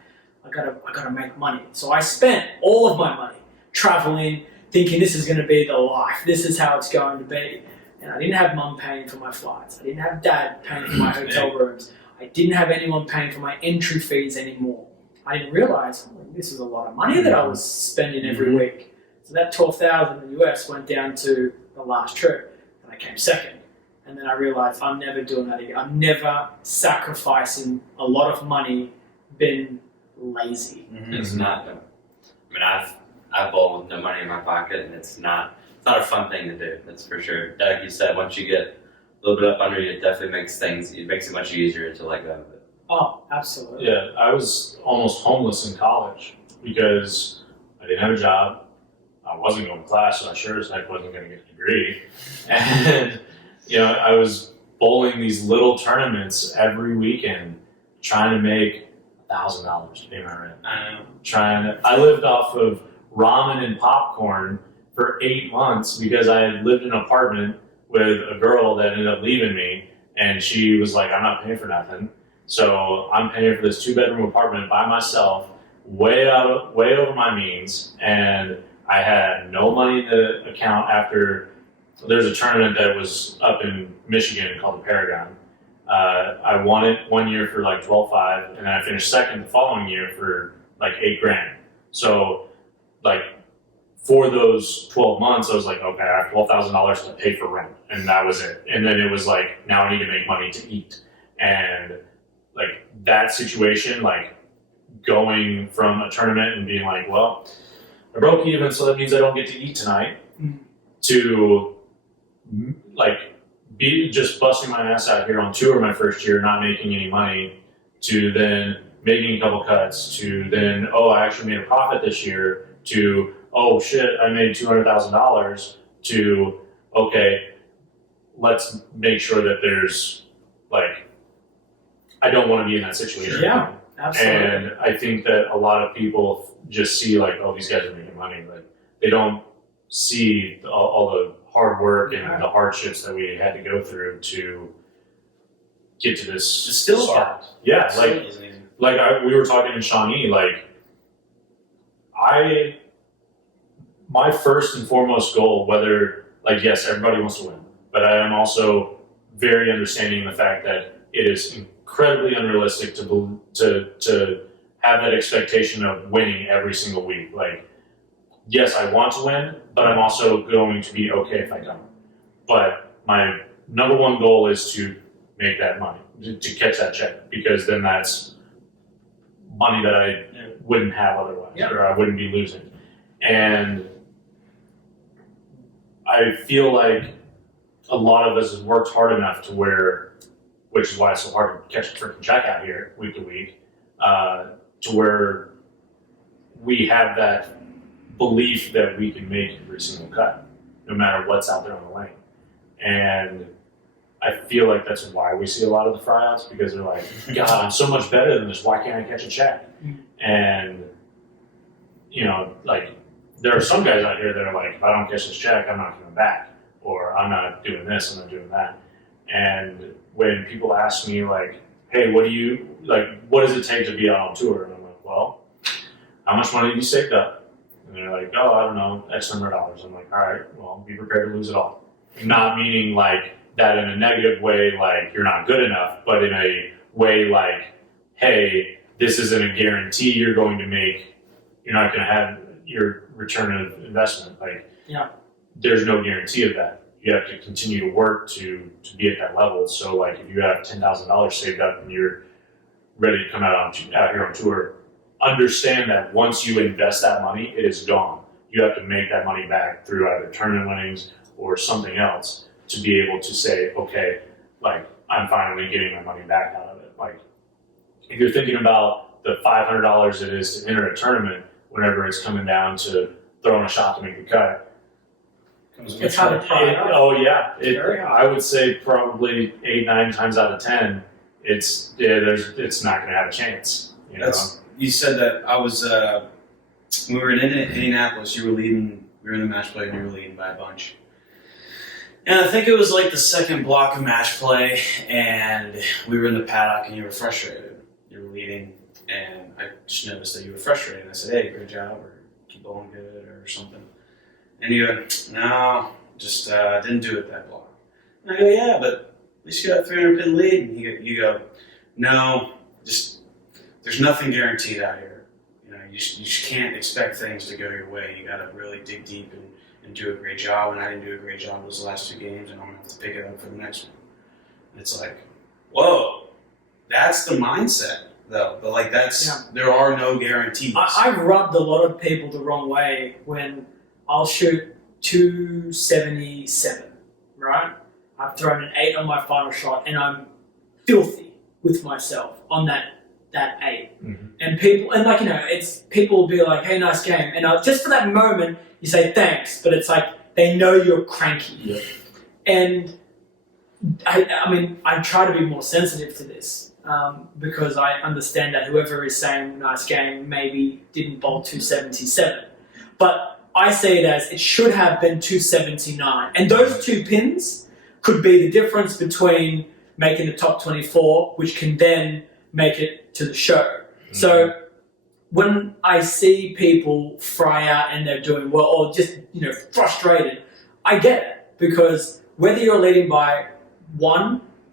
I gotta make money. So I spent all of my money traveling, thinking this is going to be the life. This is how it's going to be. And I didn't have mum paying for my flights. I didn't have dad paying for my hotel rooms. I didn't have anyone paying for my entry fees anymore. I didn't realize this was a lot of money that I was spending every week. So that 12,000 in the US went down to the last trip, and I came second. And then I realized I'm never doing that again. I'm never sacrificing a lot of money, being lazy. It's not. I mean, I've bowled with no money in my pocket, and it's not a fun thing to do. That's for sure. Like you said, once you get a little bit up under you, it definitely makes it much easier to let go of it. Oh, absolutely. Yeah, I was almost homeless in college because I didn't have a job. I wasn't going to class, so I sure as heck wasn't going to get a degree. And I was bowling these little tournaments every weekend, trying to make $1,000 to pay my rent. I lived off of ramen and popcorn for 8 months because I had lived in an apartment with a girl that ended up leaving me, and she was like, I'm not paying for nothing. So I'm paying for this 2-bedroom apartment by myself, way over my means, and I had no money in the account after. There's a tournament that was up in Michigan called the Paragon. I won it one year for like $12,500, and then I finished second the following year for like $8,000. So like for those 12 months, I was like, okay, I have $12,000 to pay for rent, and that was it. And then it was like, now I need to make money to eat. And like that situation, like going from a tournament and being like, well, I broke even, so that means I don't get to eat tonight, to like be just busting my ass out here on tour my first year, not making any money, to then making a couple cuts, to then, oh, I actually made a profit this year, to, oh shit, I made $200,000, to, okay, let's make sure that there's like, I don't want to be in that situation. Yeah, Absolutely. And I think that a lot of people just see like, oh, these guys are making money. Like they don't see all the hard work and the hardships that we had to go through to get to this. It's still spot. hard. Yeah, It like still isn't easy. we were talking in Shawnee, like my first and foremost goal, whether like yes, everybody wants to win, but I am also very understanding in the fact that it is incredibly unrealistic to have that expectation of winning every single week. Like, yes, I want to win, but I'm also going to be okay if I don't. But my number one goal is to make that money, to catch that check, because then that's money that I wouldn't have otherwise, or I wouldn't be losing. And I feel like a lot of us have worked hard enough to where, which is why it's so hard to catch a freaking check out here week to week, to where we have that belief that we can make every single cut, no matter what's out there on the lane. And I feel like that's why we see a lot of the fryouts, because they're like, God, I'm so much better than this. Why can't I catch a check? And, you know, like, there are some guys out here that are like, if I don't catch this check, I'm not coming back. Or I'm not doing this, I'm not doing that. And when people ask me, like, hey, what does it take to be out on tour? And I'm like, well, how much money have you saved up? And they're like, oh, I don't know, X number of dollars. I'm like, all right, well, be prepared to lose it all. Not meaning like that in a negative way, like you're not good enough, but in a way like, hey, this isn't a guarantee you're going to make, you're not going to have your return of investment. Like, there's no guarantee of that. You have to continue to work to be at that level. So like if you have $10,000 saved up and you're ready to come out here on tour, understand that once you invest that money, it is gone. You have to make that money back through either tournament winnings or something else to be able to say, okay, like I'm finally getting my money back out of it. Like if you're thinking about the $500 it is to enter a tournament, whenever it's coming down to throwing a shot to make the cut, It's hard to pry it up. oh yeah, Very hard. I would say probably 8-9 times out of 10, it's not going to have a chance. You know? You said that I was when we were in Indianapolis. You were leading. We were in the match play, and you were leading by a bunch. And I think it was like the second block of match play, and we were in the paddock, and you were frustrated. You were leading, and I just noticed that you were frustrated. And I said, "Hey, great job," or "Keep bowling good," or something. And you go, "No, just didn't do it that block." And I go, "Yeah, but at least you got a 300 pin lead." And you go, "No, just there's nothing guaranteed out here. You know, you just can't expect things to go your way. You got to really dig deep and do a great job. And I didn't do a great job those last two games, and I'm gonna have to pick it up for the next one." And it's like, whoa, that's the mindset, though. But like there are no guarantees. I've rubbed a lot of people the wrong way when I'll shoot 277, right? I've thrown an 8 on my final shot, and I'm filthy with myself on that 8. Mm-hmm. And people will be like, "Hey, nice game," and just for that moment, you say thanks, but it's like they know you're cranky. Yeah. And I try to be more sensitive to this because I understand that whoever is saying nice game maybe didn't bowl 277, but I see it as it should have been 279. And those 2 pins could be the difference between making the top 24, which can then make it to the show. Mm-hmm. So when I see people fry out and they're doing well, or just, frustrated, I get it. Because whether you're leading by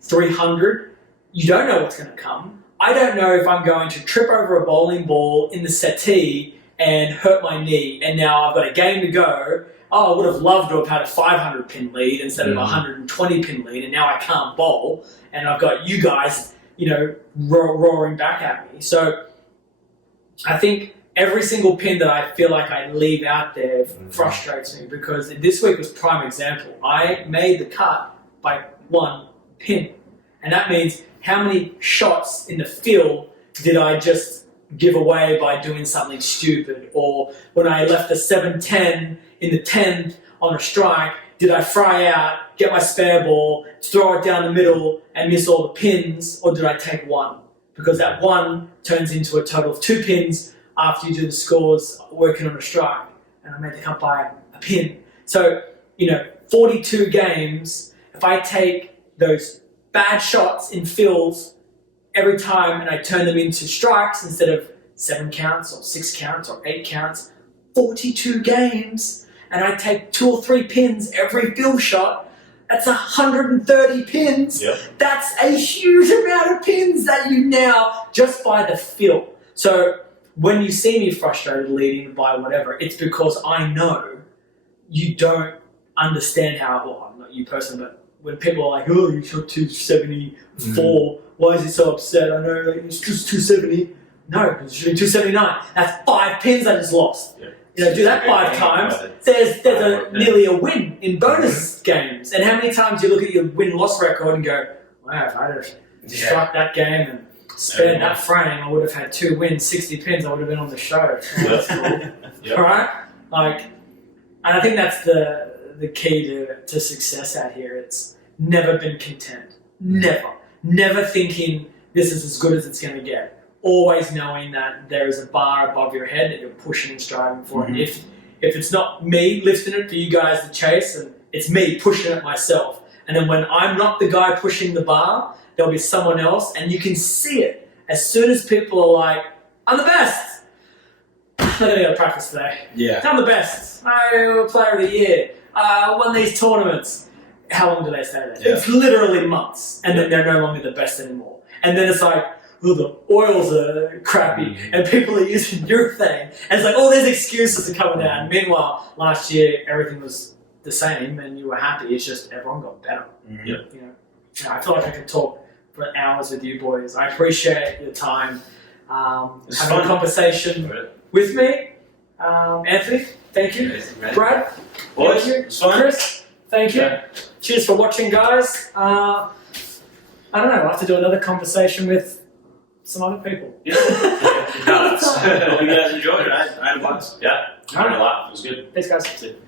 300, you don't know what's going to come. I don't know if I'm going to trip over a bowling ball in the settee and hurt my knee, and now I've got a game to go. Oh, I would have loved to have had a 500 pin lead instead of a 120 pin lead, and now I can't bowl, and I've got you guys, roaring back at me. So I think every single pin that I feel like I leave out there frustrates me, because this week was prime example. I made the cut by 1 pin, and that means how many shots in the field did I just give away by doing something stupid? Or when I left a 7-10 in the 10th on a strike, did I fry out, get my spare ball, throw it down the middle and miss all the pins, or did I take 1? because that 1 turns into a total of 2 pins after you do the scores working on a strike, and I made the cut by a pin. So, 42 games, if I take those bad shots in fills every time and I turn them into strikes instead of 7 counts or 6 counts or 8 counts, 42 games, and I take 2 or 3 pins every fill shot, that's 130 pins. Yep. That's a huge amount of pins that you now, just by the fill. So when you see me frustrated leading by whatever, it's because I know you don't understand how, well, not you personally, but when people are like, oh, you shot 274, why is he so upset? I know it's just 270. No, because you're shooting 279. That's 5 pins I just lost. Yeah. Do that 5 times, there's nearly a win in bonus games. And how many times you look at your win-loss record and go, wow, if I'd have struck that game and spared that frame, I would have had 2 wins, 60 pins, I would have been on the show. Oh, that's cool. Yep. All right? And I think that's the key to success out here. It's never been content. Never thinking this is as good as it's going to get. Always knowing that there is a bar above your head that you're pushing and striving for. Mm-hmm. And if it's not me lifting it for you guys to chase, and it's me pushing it myself. And then when I'm not the guy pushing the bar, there'll be someone else, and you can see it. As soon as people are like, I'm the best. I'm going to go to practice today. Yeah. I'm the best. I'm player of the year. Won these tournaments. How long do they stay there? Yeah. It's literally months, and then they're no longer the best anymore. And then it's like, oh, the oils are crappy, and people are using urethane. And it's like, all these excuses are coming out. And meanwhile, last year, everything was the same, and you were happy. It's just everyone got better. Mm-hmm. Yep. I feel like I could talk for hours with you boys. I appreciate your time. It's having fun. a conversation with me. Anthony, thank you. Brad, Boys, thank you. it's fun. Chris, thank you. Yeah. Cheers for watching, guys. I don't know, I'll have to do another conversation with some other people. Yeah. Hope you guys enjoyed it. I had a blast. Yeah, learned a lot. It was good. Thanks, guys. That's it.